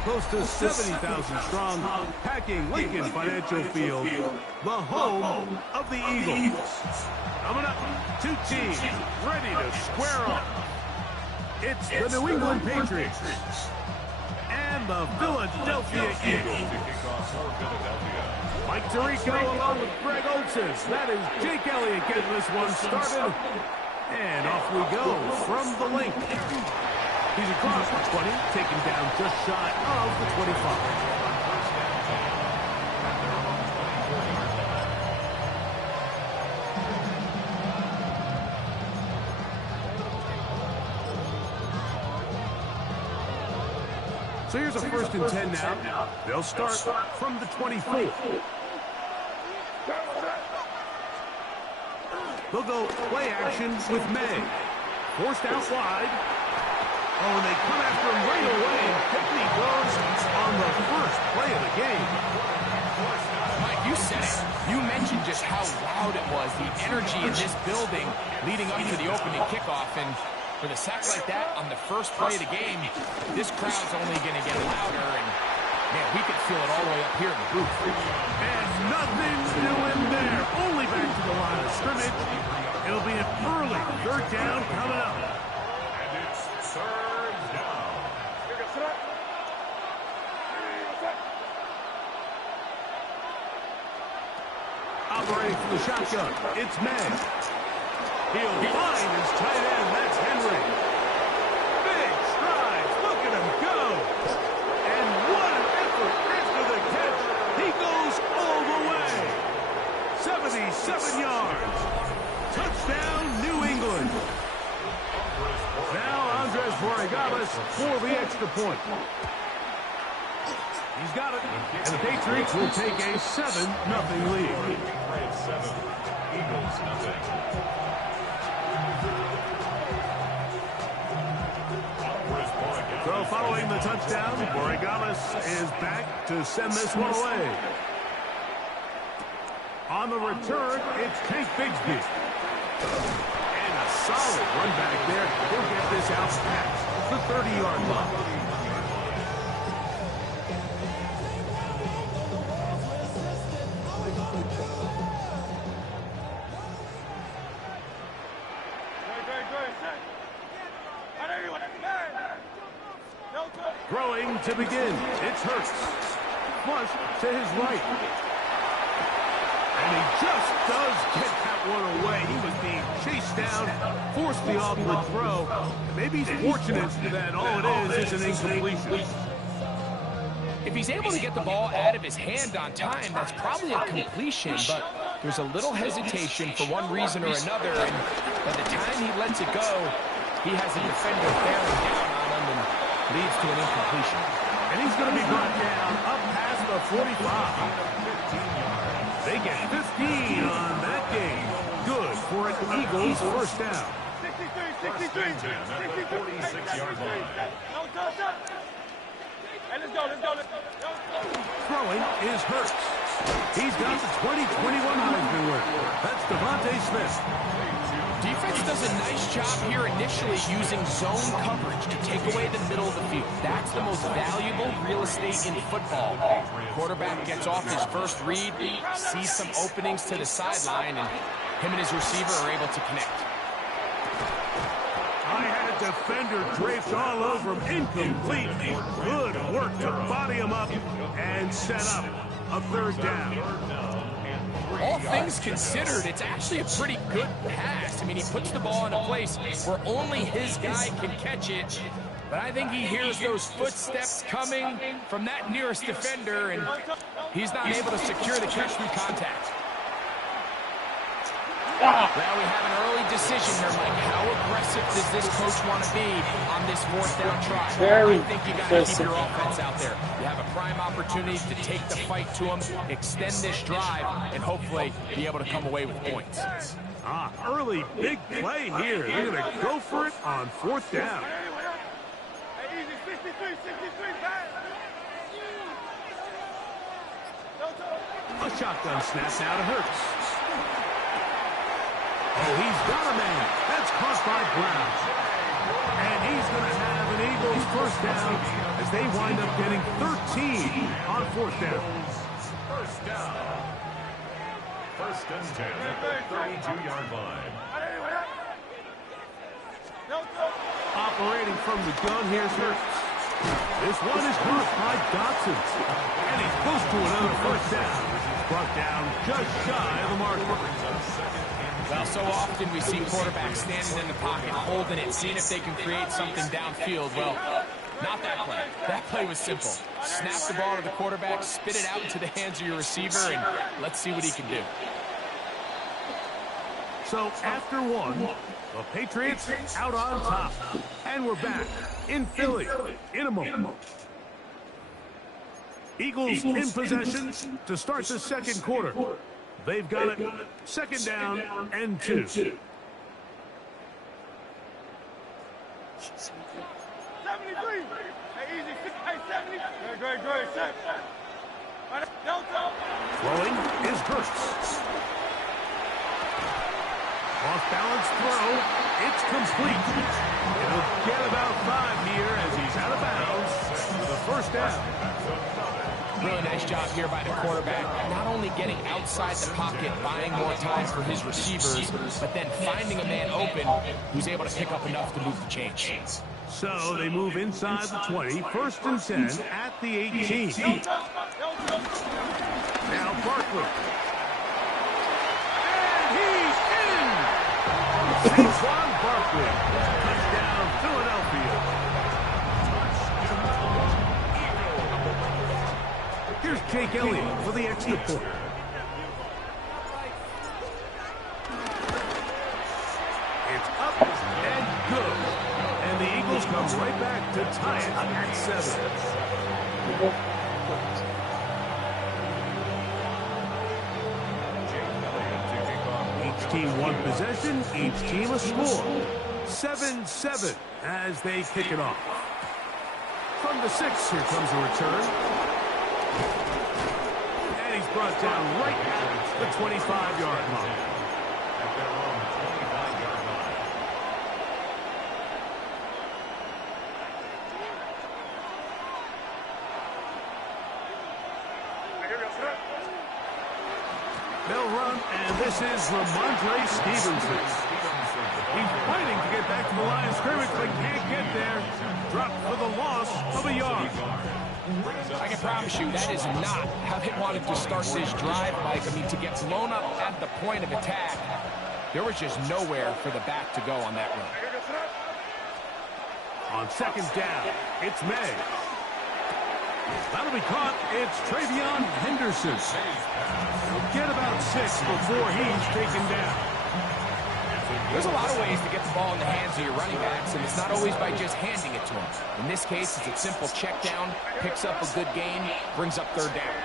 close to 70,000 strong, packing Lincoln Financial Field, the home of the Eagles. Coming up, 2 teams ready to square off. It's the New England Patriots and and the Philadelphia Eagles. Mike Tirico along with Greg Olson. That is Jake Elliott getting this one started. And off we go from the link. He's across the 20, taken down just shy of the 25. So here's a 1st and 10 now. They'll start from the 24. They'll go play action with May. Forced out wide. Oh, and they come after him right away. And he goes on the first play of the game. Mike, you said it. You mentioned just how loud it was, the energy in this building leading up to the opening kickoff. And with a sack like that on the first play of the game, this crowd's only going to get louder, and man, we could feel it all the way up here in the booth. And nothing doing there. Only back to the line of scrimmage. It'll be an early 3rd down coming up. And it's 3rd down. Operating from the shotgun, it's May. He'll find his tight end. That's Henry. Big strides. Look at him go. And what an effort after the catch. He goes all the way. 77 yards. Touchdown, New England. Now Andres Borregales for the extra point. He's got it. And the Patriots will take a 7-0 lead. Eagles nothing. So following the touchdown, Borregales is back to send this one away. On the return, it's Tank Bigsby. And a solid run back there. He'll get this out past the 30-yard line. Throwing to begin. It's Hurts. Flush to his right. And he just does get that one away. He was being chased down, forced the awkward throw. Maybe he's fortunate that all it is an incompletion. If he's able to get the ball out of his hand on time, that's probably a completion, but there's a little hesitation for one reason or another, and by the time he lets it go, he has a defender bearing down on him and leads to an incompletion. And he's going to be brought down up past the 45. They get 15 on that game. Good for an Eagles 1st down. 63. 46-yard line. Hey, let's go. Throwing is Hurts. He's got the 2021 Heisman winner. That's Devontae Smith. Defense does a nice job here initially using zone coverage to take away the middle of the field. That's the most valuable real estate in football. Quarterback gets off his first read, sees some openings to the sideline, and him and his receiver are able to connect. I had a defender draped all over him. Incomplete. Good work to body him up and set up a 3rd down. All things considered, it's actually a pretty good pass. I mean, he puts the ball in a place where only his guy can catch it. But I think he hears those footsteps coming from that nearest defender, and he's not able to secure the catch through contact. Now we have an early decision here, Mike. How aggressive does this coach want to be on this 4th down try? I think you got to keep your offense out there. You have a prime opportunity to take the fight to him, extend this drive, and hopefully be able to come away with points. Early big play here. They're going to go for it on 4th down. Easy, 63. A shotgun snap now to Hurts. Oh, he's got a man. That's caught by Brown. And he's going to have an Eagles 1st down as they wind up getting 13 on 4th down. 1st down. 1st and 10 at the 32-yard line. Operating from the gun, here's Hurts. This one is caught by Dotson. And he's close to another first down. This is brought down just shy of the marker. Well, so often we see quarterbacks standing in the pocket, holding it, seeing if they can create something downfield. Well, not that play. That play was simple. Snap the ball to the quarterback, spit it out into the hands of your receiver, and let's see what he can do. So after one, the Patriots out on top. And we're back in Philly in a moment. Eagles in possession to start the second quarter. They've got it second down and 2. 73. Hey, easy. Hey, 70. Great. Set. Throwing is Hurts. Off-balance throw. It's complete. It'll get about 5 here as he's out of bounds for the first down. Really nice job here by the quarterback, not only getting outside the pocket, buying more time for his receivers, but then finding a man open who's able to pick up enough to move the chains. So they move inside the 20, first and 10 at the 18. Now Barkley. And he's in! Saquon Barkley. Touchdown, Philadelphia. Here's Jake Elliott for the extra point. It's up and good. And the Eagles come right back to tie it at 7. Each team one possession, each team a score. 7-7 as they kick it off. From the 6, here comes a return. And he's brought down right at the 25-yard line. At their own 25-yard line. They'll run, and this is Ramondre Stevenson. He's fighting to get back to the line of scrimmage, but can't get there. Dropped for the loss of a yard. I can promise you that is not how they wanted to start this drive, Mike. I mean, to get blown up at the point of attack, there was just nowhere for the back to go on that run. On second down, it's May. That'll be caught. It's Travion Henderson. He'll get about 6 before he's taken down. There's a lot of ways to get the ball in the hands of your running backs, and it's not always by just handing it to them. In this case, it's a simple check down, picks up a good gain, brings up third down.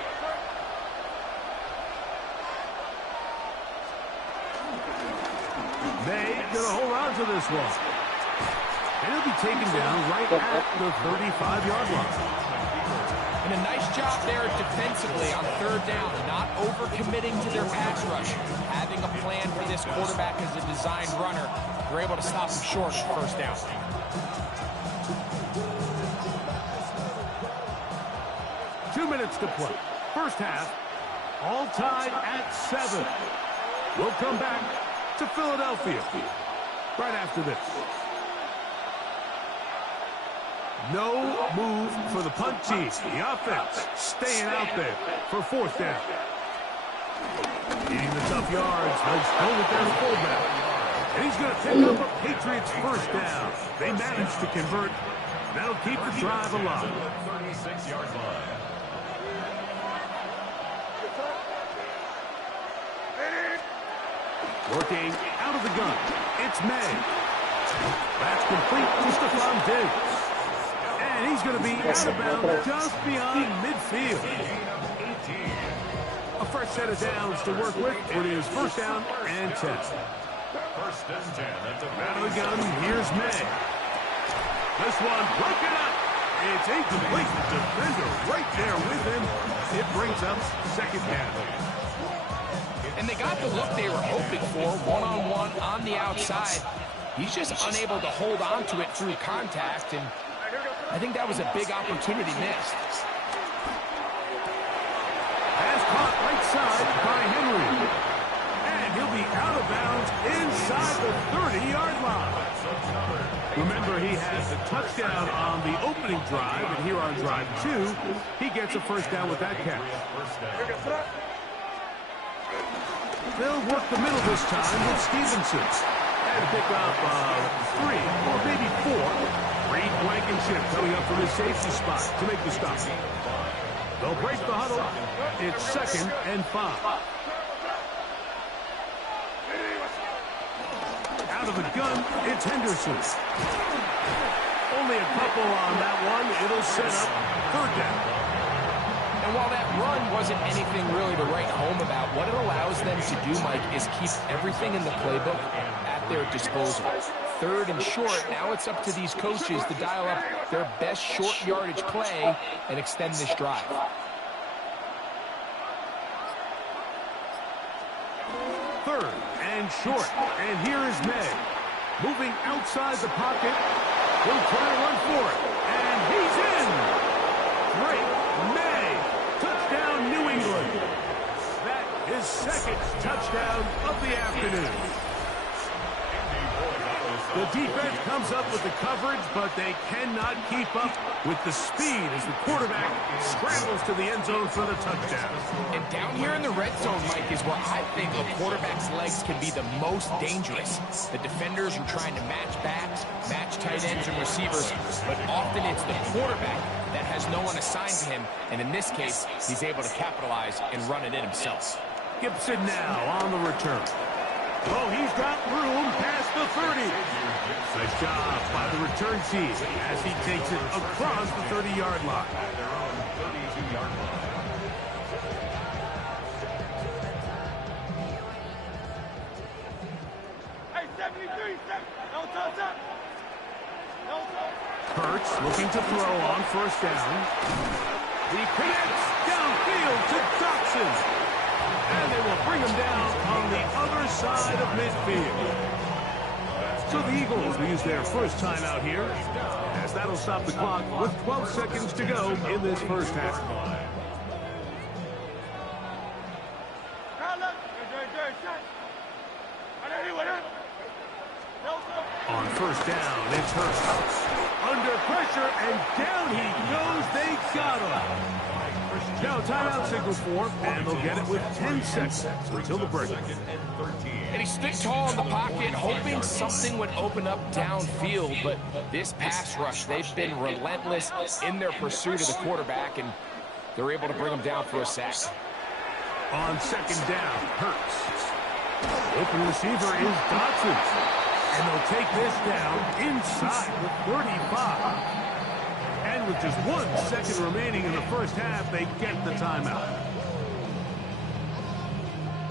May gonna hold on to this one. And he'll be taken down right at the 35-yard line. And a nice job there defensively on third down, not overcommitting to their pass rush. Having a plan for this quarterback as a designed runner, they're able to stop him short of first down. Two minutes to play. First half, all tied at 7. We'll come back to Philadelphia right after this. No move for the punt team. The offense staying out there for fourth down. Eating the tough yards. They'll go with their fullback. And he's going to pick up a Patriots first down. They managed to convert. That'll keep the drive alive. 36-yard line. Working out of the gun. It's May. That's complete to Stephon Diggs. And he's going to be out of bounds just beyond midfield. A fresh set of downs to work with. It is first down and 10. First and 10 at the Out of the gun, here's May. This one broken up. It's incomplete. The defender right there with him. It brings up second down. And they got the look they were hoping for, one-on-one on the outside. He's just unable to hold on to it through contact, and I think that was a big opportunity missed. Pass caught right side by Henry. And he'll be out of bounds inside the 30-yard line. Remember, he had the touchdown on the opening drive, and here on drive 2, he gets a first down with that catch. They'll work the middle this time with Stevenson. And pick up 3 or maybe 4. Reed Blankenship coming up from his safety spot to make the stop. They'll break the huddle. It's 2nd and 5. Out of the gun, it's Henderson. Only a couple on that one. It'll set up 3rd down. And while that run wasn't anything really to write home about, what it allows them to do, Mike, is keep everything in the playbook at their disposal. 3rd and short, now it's up to these coaches to dial up their best short yardage play and extend this drive. 3rd and short. And here is May. Moving outside the pocket. He'll try to run for it. And he's in. Great May. Touchdown, New England. That is 2nd touchdown of the afternoon. The defense comes up with the coverage, but they cannot keep up with the speed as the quarterback scrambles to the end zone for the touchdown. And down here in the red zone, Mike, is where I think a quarterback's legs can be the most dangerous. The defenders are trying to match backs, match tight ends and receivers, but often it's the quarterback that has no one assigned to him, and in this case, he's able to capitalize and run it in himself. Gibson now on the return. Oh, he's got room past the 30. Nice job by the return team as he takes it across the 30-yard line. Their own 32-yard line. Hey, 73, no touch up. No touch. Hurts looking to throw on 1st down. He connects downfield to Dotson. And they will bring him down on the other side of midfield. So the Eagles will use their first timeout here, as that'll stop the clock with 12 seconds to go in this first half. On 1st down, it's Hurts. Under pressure, and down he goes. They got him. Now timeout signal for, and they'll get it with 10 seconds until the break. And he stood tall in the pocket, hoping something would open up downfield, but this pass rush, they've been relentless in their pursuit of the quarterback, and they're able to bring him down for a sack. On 2nd down, Hurts. Open receiver is Dotson. And they'll take this down inside the 35. And with just 1 second remaining in the first half, they get the timeout.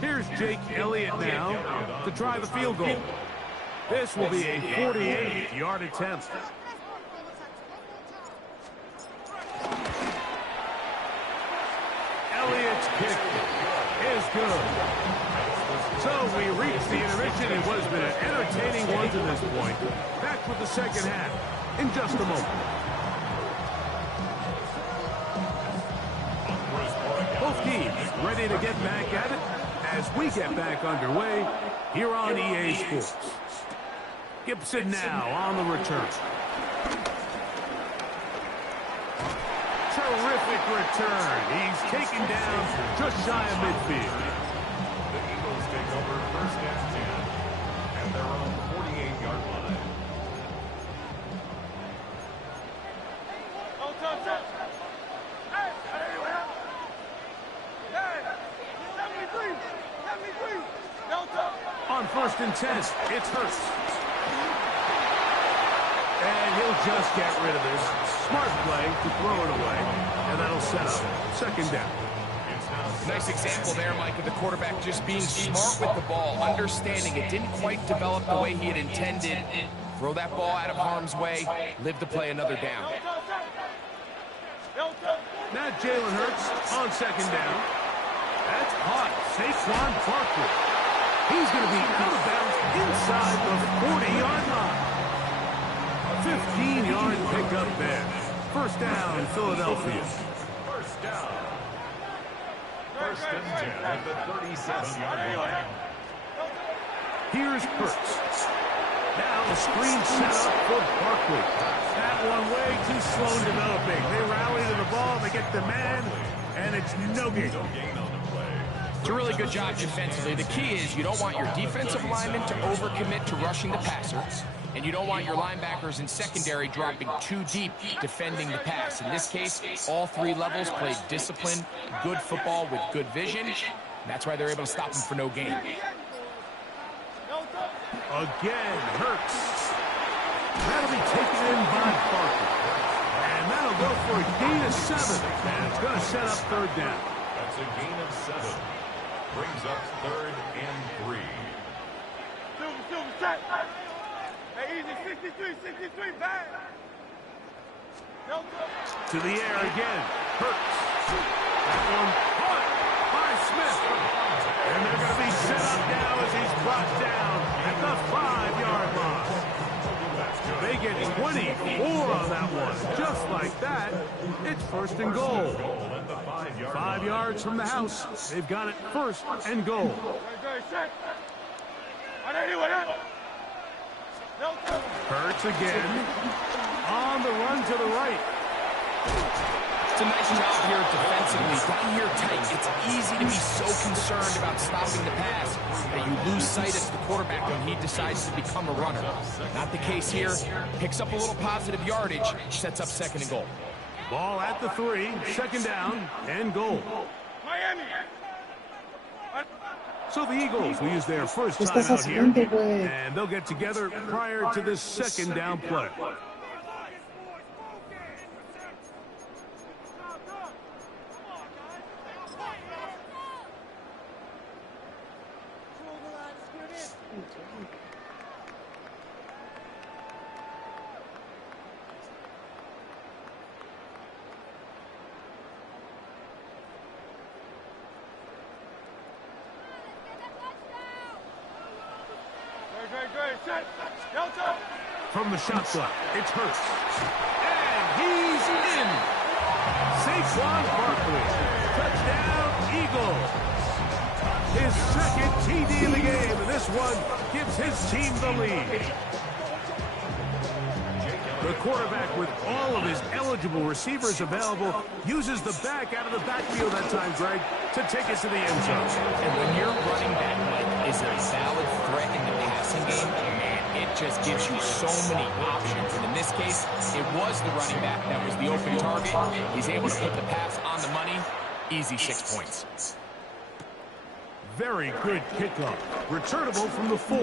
Here's Jake Elliott now to try the field goal. This will be a 48-yard attempt. Elliott's kick is good. So we reach the intermission in what has been an entertaining one to this point. Back with the second half in just a moment. Both teams ready to get back at it as we get back underway here on EA Sports. Gibson now on the return. Terrific return. He's taken down just shy of midfield. The Eagles take over 1st and 10 at their own 48-yard line. No touch up. Hey, hey, 73, no touch. On 1st and 10, it's Hurts. And he'll just get rid of this. Smart play to throw it away. And that'll set up 2nd down. Nice example there, Mike, of the quarterback just being smart with the ball, understanding it didn't quite develop the way he had intended. Throw that ball out of harm's way, live to play another down. Now Jalen Hurts on 2nd down. That's caught. Saquon Barkley. He's going to be out of bounds inside the 40-yard line. 15-yard pickup there. 1st down, Philadelphia. 1st down. 1st and 10 at the 37-yard line. Here's Hurts. Now the screen set up for Barkley. That one way too slow in developing. They rally to the ball, they get the man, and it's no gain. It's a really good job defensively. The key is you don't want your defensive linemen to overcommit to rushing the passer, and you don't want your linebackers in secondary dropping too deep defending the pass. In this case, all three levels played disciplined, good football with good vision. That's why they're able to stop him for no gain. Again, Hurts. That'll be taken in by Barkley. And that'll go for a gain of 7. And it's going to set up third down. That's a gain of 7. Brings up 3rd and 3. Silver, set. Hey, easy, 63, back. To the air again. Hurts. That one caught by Smith. And they're going to be set up now as he's brought down at the 5-yard line. They get 24 on that one. Just like that, it's 1st and goal. 5 yards from the house. They've got it 1st and goal. Hurts again. On the run to the right. It's a nice job here defensively. Down here tight, it's easy to be so concerned about stopping the pass that you lose sight of the quarterback when he decides to become a runner. Not the case here. Picks up a little positive yardage, sets up 2nd and goal. Ball at the 3, 2nd down and goal. Miami. So the Eagles will use their first time out here, and they'll get together prior to this 2nd down play. From the shotgun, it's Hurts. And he's in. Saquon Barkley. Touchdown, Eagles. His 2nd TD in the game, and this one gives his team the lead. The quarterback, with all of his eligible receivers available, uses the back out of the backfield that time, Greg, to take it to the end zone. And when your running back, Mike, is a valid threat in the passing game, man, it just gives you so many options. And in this case, it was the running back that was the open target. He's able to put the pass on the money. Easy 6 points. Very good kickoff. Returnable from the 4.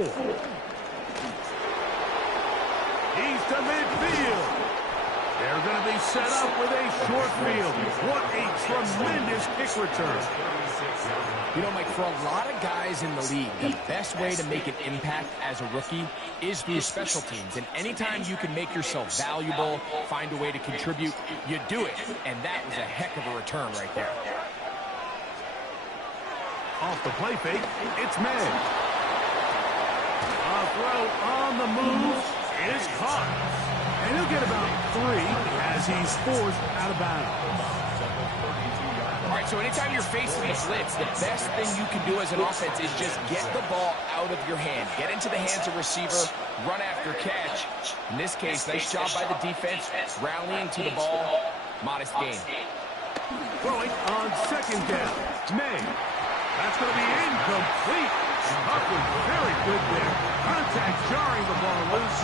He's to midfield. They're going to be set up with a short field. What a tremendous kick return. You know, Mike, for a lot of guys in the league, the best way to make an impact as a rookie is through special teams. And anytime you can make yourself valuable, find a way to contribute, you do it. And that was a heck of a return right there. Off the play fake, it's May. A throw on the move is caught. And he'll get about 3 as he's forced out of bounds. All right, so anytime you're facing a blitz, the best thing you can do as an offense is just get the ball out of your hand. Get into the hands of receiver, run after catch. In this case, nice job by the defense, rallying to the ball. Modest gain. Throwing on 2nd down. May. That's going to be incomplete. Huffman very good there. Contact jarring the ball loose.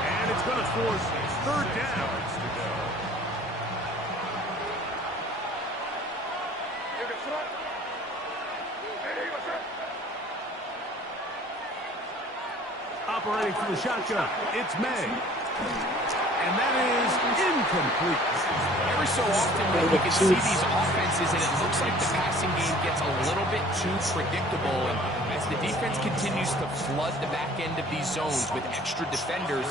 And it's going to force 3rd down. Operating from the shotgun, it's May. And that is incomplete. Every so often, when you can see these offenses, and it looks like the passing game gets a little bit too predictable. And as the defense continues to flood the back end of these zones with extra defenders,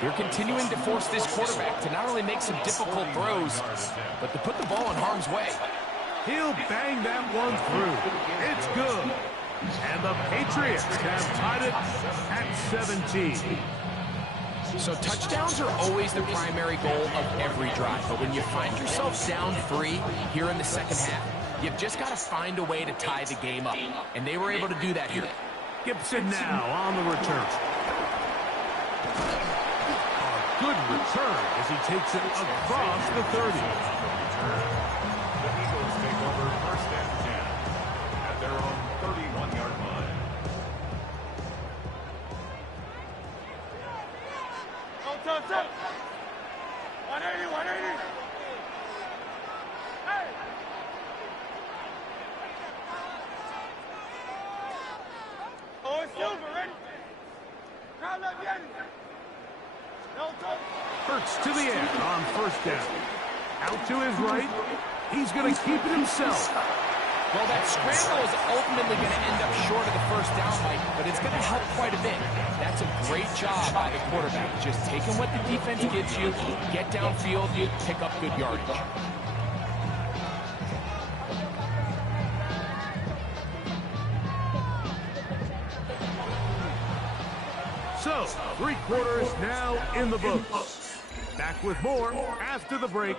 they're continuing to force this quarterback to not only make some difficult throws, but to put the ball in harm's way. He'll bang that one through. It's good. And the Patriots have tied it at 17. So touchdowns are always the primary goal of every drive. But when you find yourself down 3 here in the 2nd half, you've just got to find a way to tie the game up. And they were able to do that here. Gibson now on the return. good return as he takes it across the 30. The Eagles take over first and 10 at their own 31-yard line. Go. 180, 180. Hey. Oh, it's Silver, ready? Crowd left, Yanni. Hurts to the air on first down. Out to his right. He's going to keep it himself. Well, that scramble is ultimately going to end up short of the first down, Mike, but it's going to help quite a bit. That's a great job by the quarterback. Just taking what the defense gives you, get downfield, pick up good yardage. So, 3 quarters now in the books. Back with more after the break.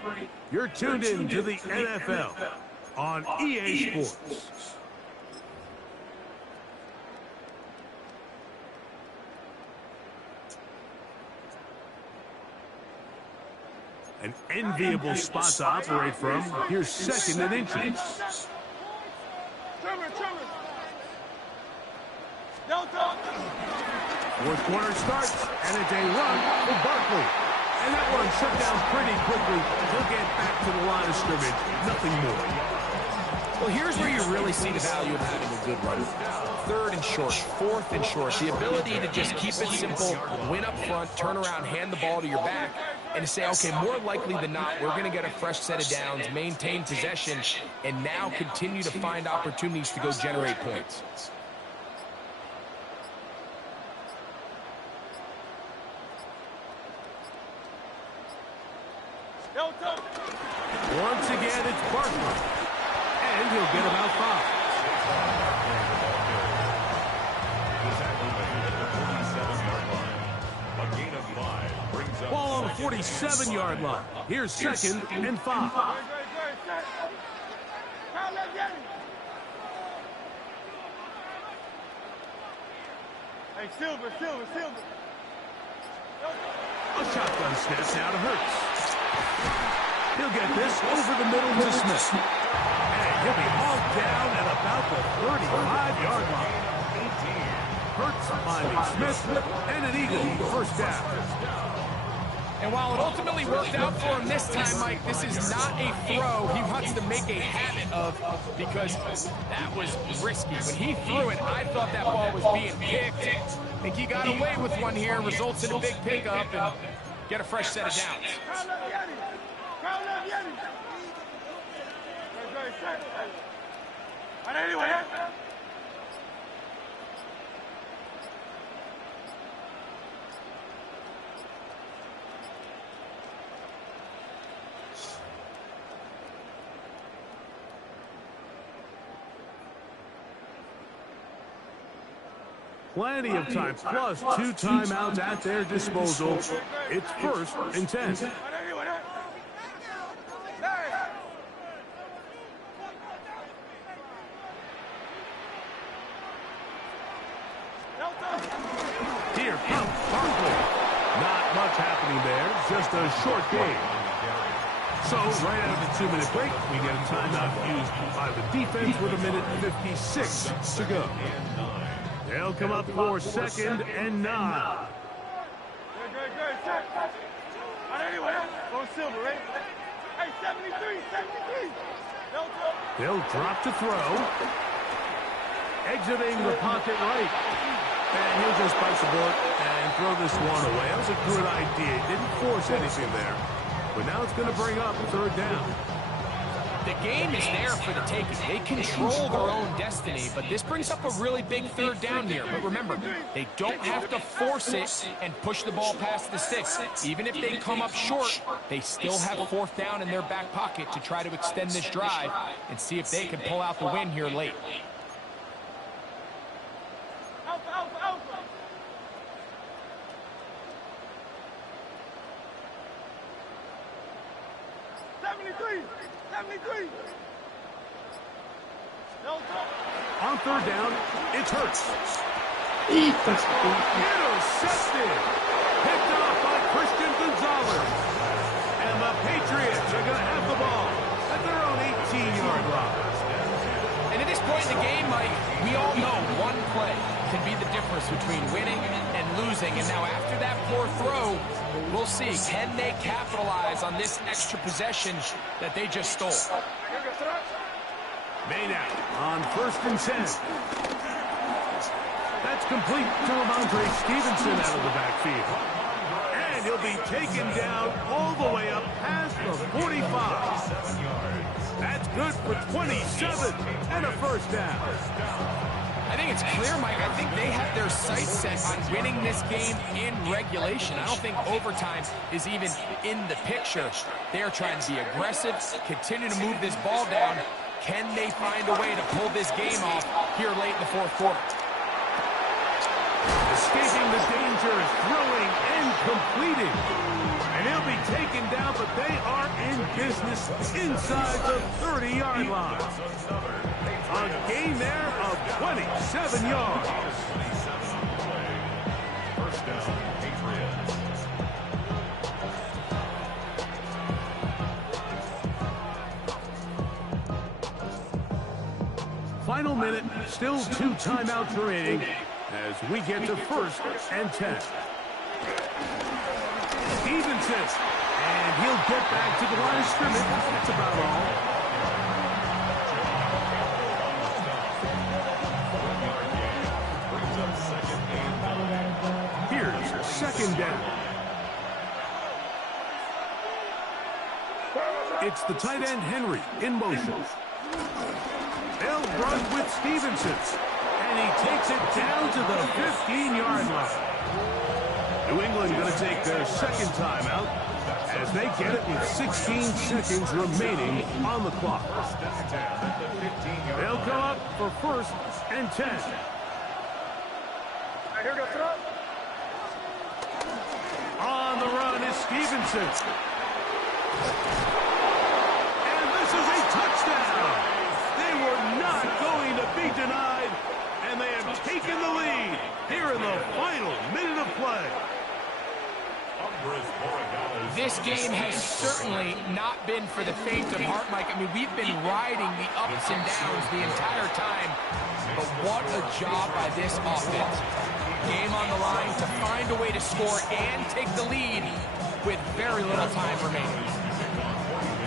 You're tuned in to the NFL on EA Sports. An enviable spot to operate from. Here's 2nd and inches. Fourth quarter starts, and it's a run for Barkley. And that one shut down pretty quickly. He'll get back to the line of scrimmage. Nothing more. Well, here's where you really see the value of having a good run. 3rd and short, 4th and short. The ability to just keep it simple, win up front, turn around, hand the ball to your back, and to say, okay, more likely than not, we're going to get a fresh set of downs, maintain possession, and now continue to find opportunities to go generate points. Once again, it's Barkley. And he'll get about 5. A gain of 5 brings up Ball on the 47-yard line. Here's 2nd and 5. Hey, Silver. A shotgun snap now to Hurts. He'll get this over the middle to Smith. And he'll be hauled down at about the 35-yard line. Hurts finding Smith, and an Eagle first down. And while it ultimately worked out for him this time, Mike, this is not a throw he wants to make a habit of because that was risky. When he threw it, I thought that ball was being picked. I think he got away with one here, results in a big pickup, and get a fresh set of downs. Plenty of time, plus 2 timeouts at their disposal. It's 1st and 10. Here comes Barkley. Not much happening there, just a short game. So, right out of the 2-minute break, we get a timeout used by the defense with 1:56 to go. They'll come up for 2nd and 9. Good. Go Silver, right? Hey, 73. They'll drop to throw. Exiting the pocket right. And he'll just bite the bullet and throw this one away. That was a good idea. He didn't force anything there. But now it's going to bring up 3rd down. The game is there for the taking. They control their own destiny, but this brings up a really big 3rd down here. But remember, they don't have to force it and push the ball past the sticks. Even if they come up short, they still have 4th down in their back pocket to try to extend this drive and see if they can pull out the win here late. On 3rd down, it's Hurts. Intercepted. Intercepted. Picked off by Christian Gonzalez. And the Patriots are going to have the ball at their own 18-yard line. And at this point in the game, Mike, we all know one play can be the difference between winning and losing. And now after that poor throw, we'll see, can they capitalize on this extra possession that they just stole? Maynard on 1st and 10. That's complete to Ramondre Stevenson out of the backfield. And he'll be taken down all the way up past the 45. That's good for 27 and a first down. I think it's clear, Mike. I think they have their sights set on winning this game in regulation. I don't think overtime is even in the picture. They are trying to be aggressive, continue to move this ball down. Can they find a way to pull this game off here late in the fourth quarter? Escaping the danger, throwing and completing. And he'll be taken down, but they are in business inside the 30-yard line. A gain there of 27 yards. First down, Patriots. Final minute, still 2 timeouts remaining as we get to 1st and 10. Stevenson, and he'll get back to the line of scrimmage. That's about all. Here's 2nd down. It's the tight end Henry in motion. They'll run with Stevenson, and he takes it down to the 15-yard line. New England going to take their 2nd timeout as they get it with 16 seconds remaining on the clock. They'll come up for 1st and 10. Here we go, throw. On the run is Stevenson. And this is a touchdown. They were not going to be denied, and they have taken the lead here in the final minute of play. This game has certainly not been for the faint of heart, Mike. I mean, we've been riding the ups and downs the entire time, but what a job by this offense. Game on the line to find a way to score and take the lead with very little time remaining.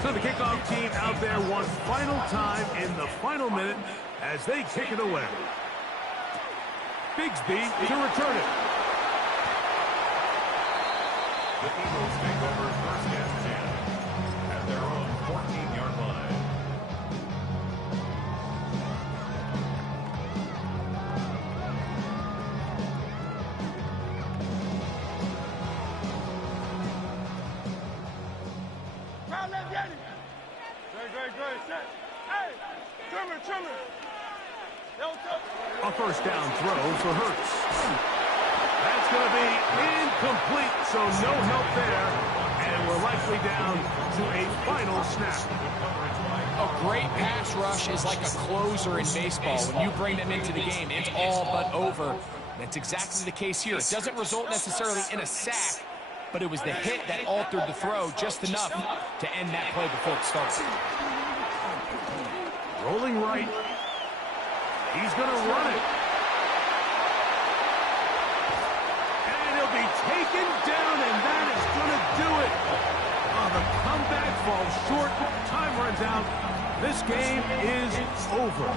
So the kickoff team out there one final time in the final minute as they kick it away. Bigsby to return it. The Eagles take over 1st and 10 at their own 14-yard line. Great, set. Hey, trimmer. A 1st down throw for Hurts. That's going to be incomplete, so no help there. And we're likely down to a final snap. A great pass rush is like a closer in baseball. When you bring them into the game, it's all but over. That's exactly the case here. It doesn't result necessarily in a sack, but it was the hit that altered the throw just enough to end that play before it started. Rolling right. He's going to run it. And he'll be taken down, and that is going to do it. The comeback falls short. Time runs out. This game is over.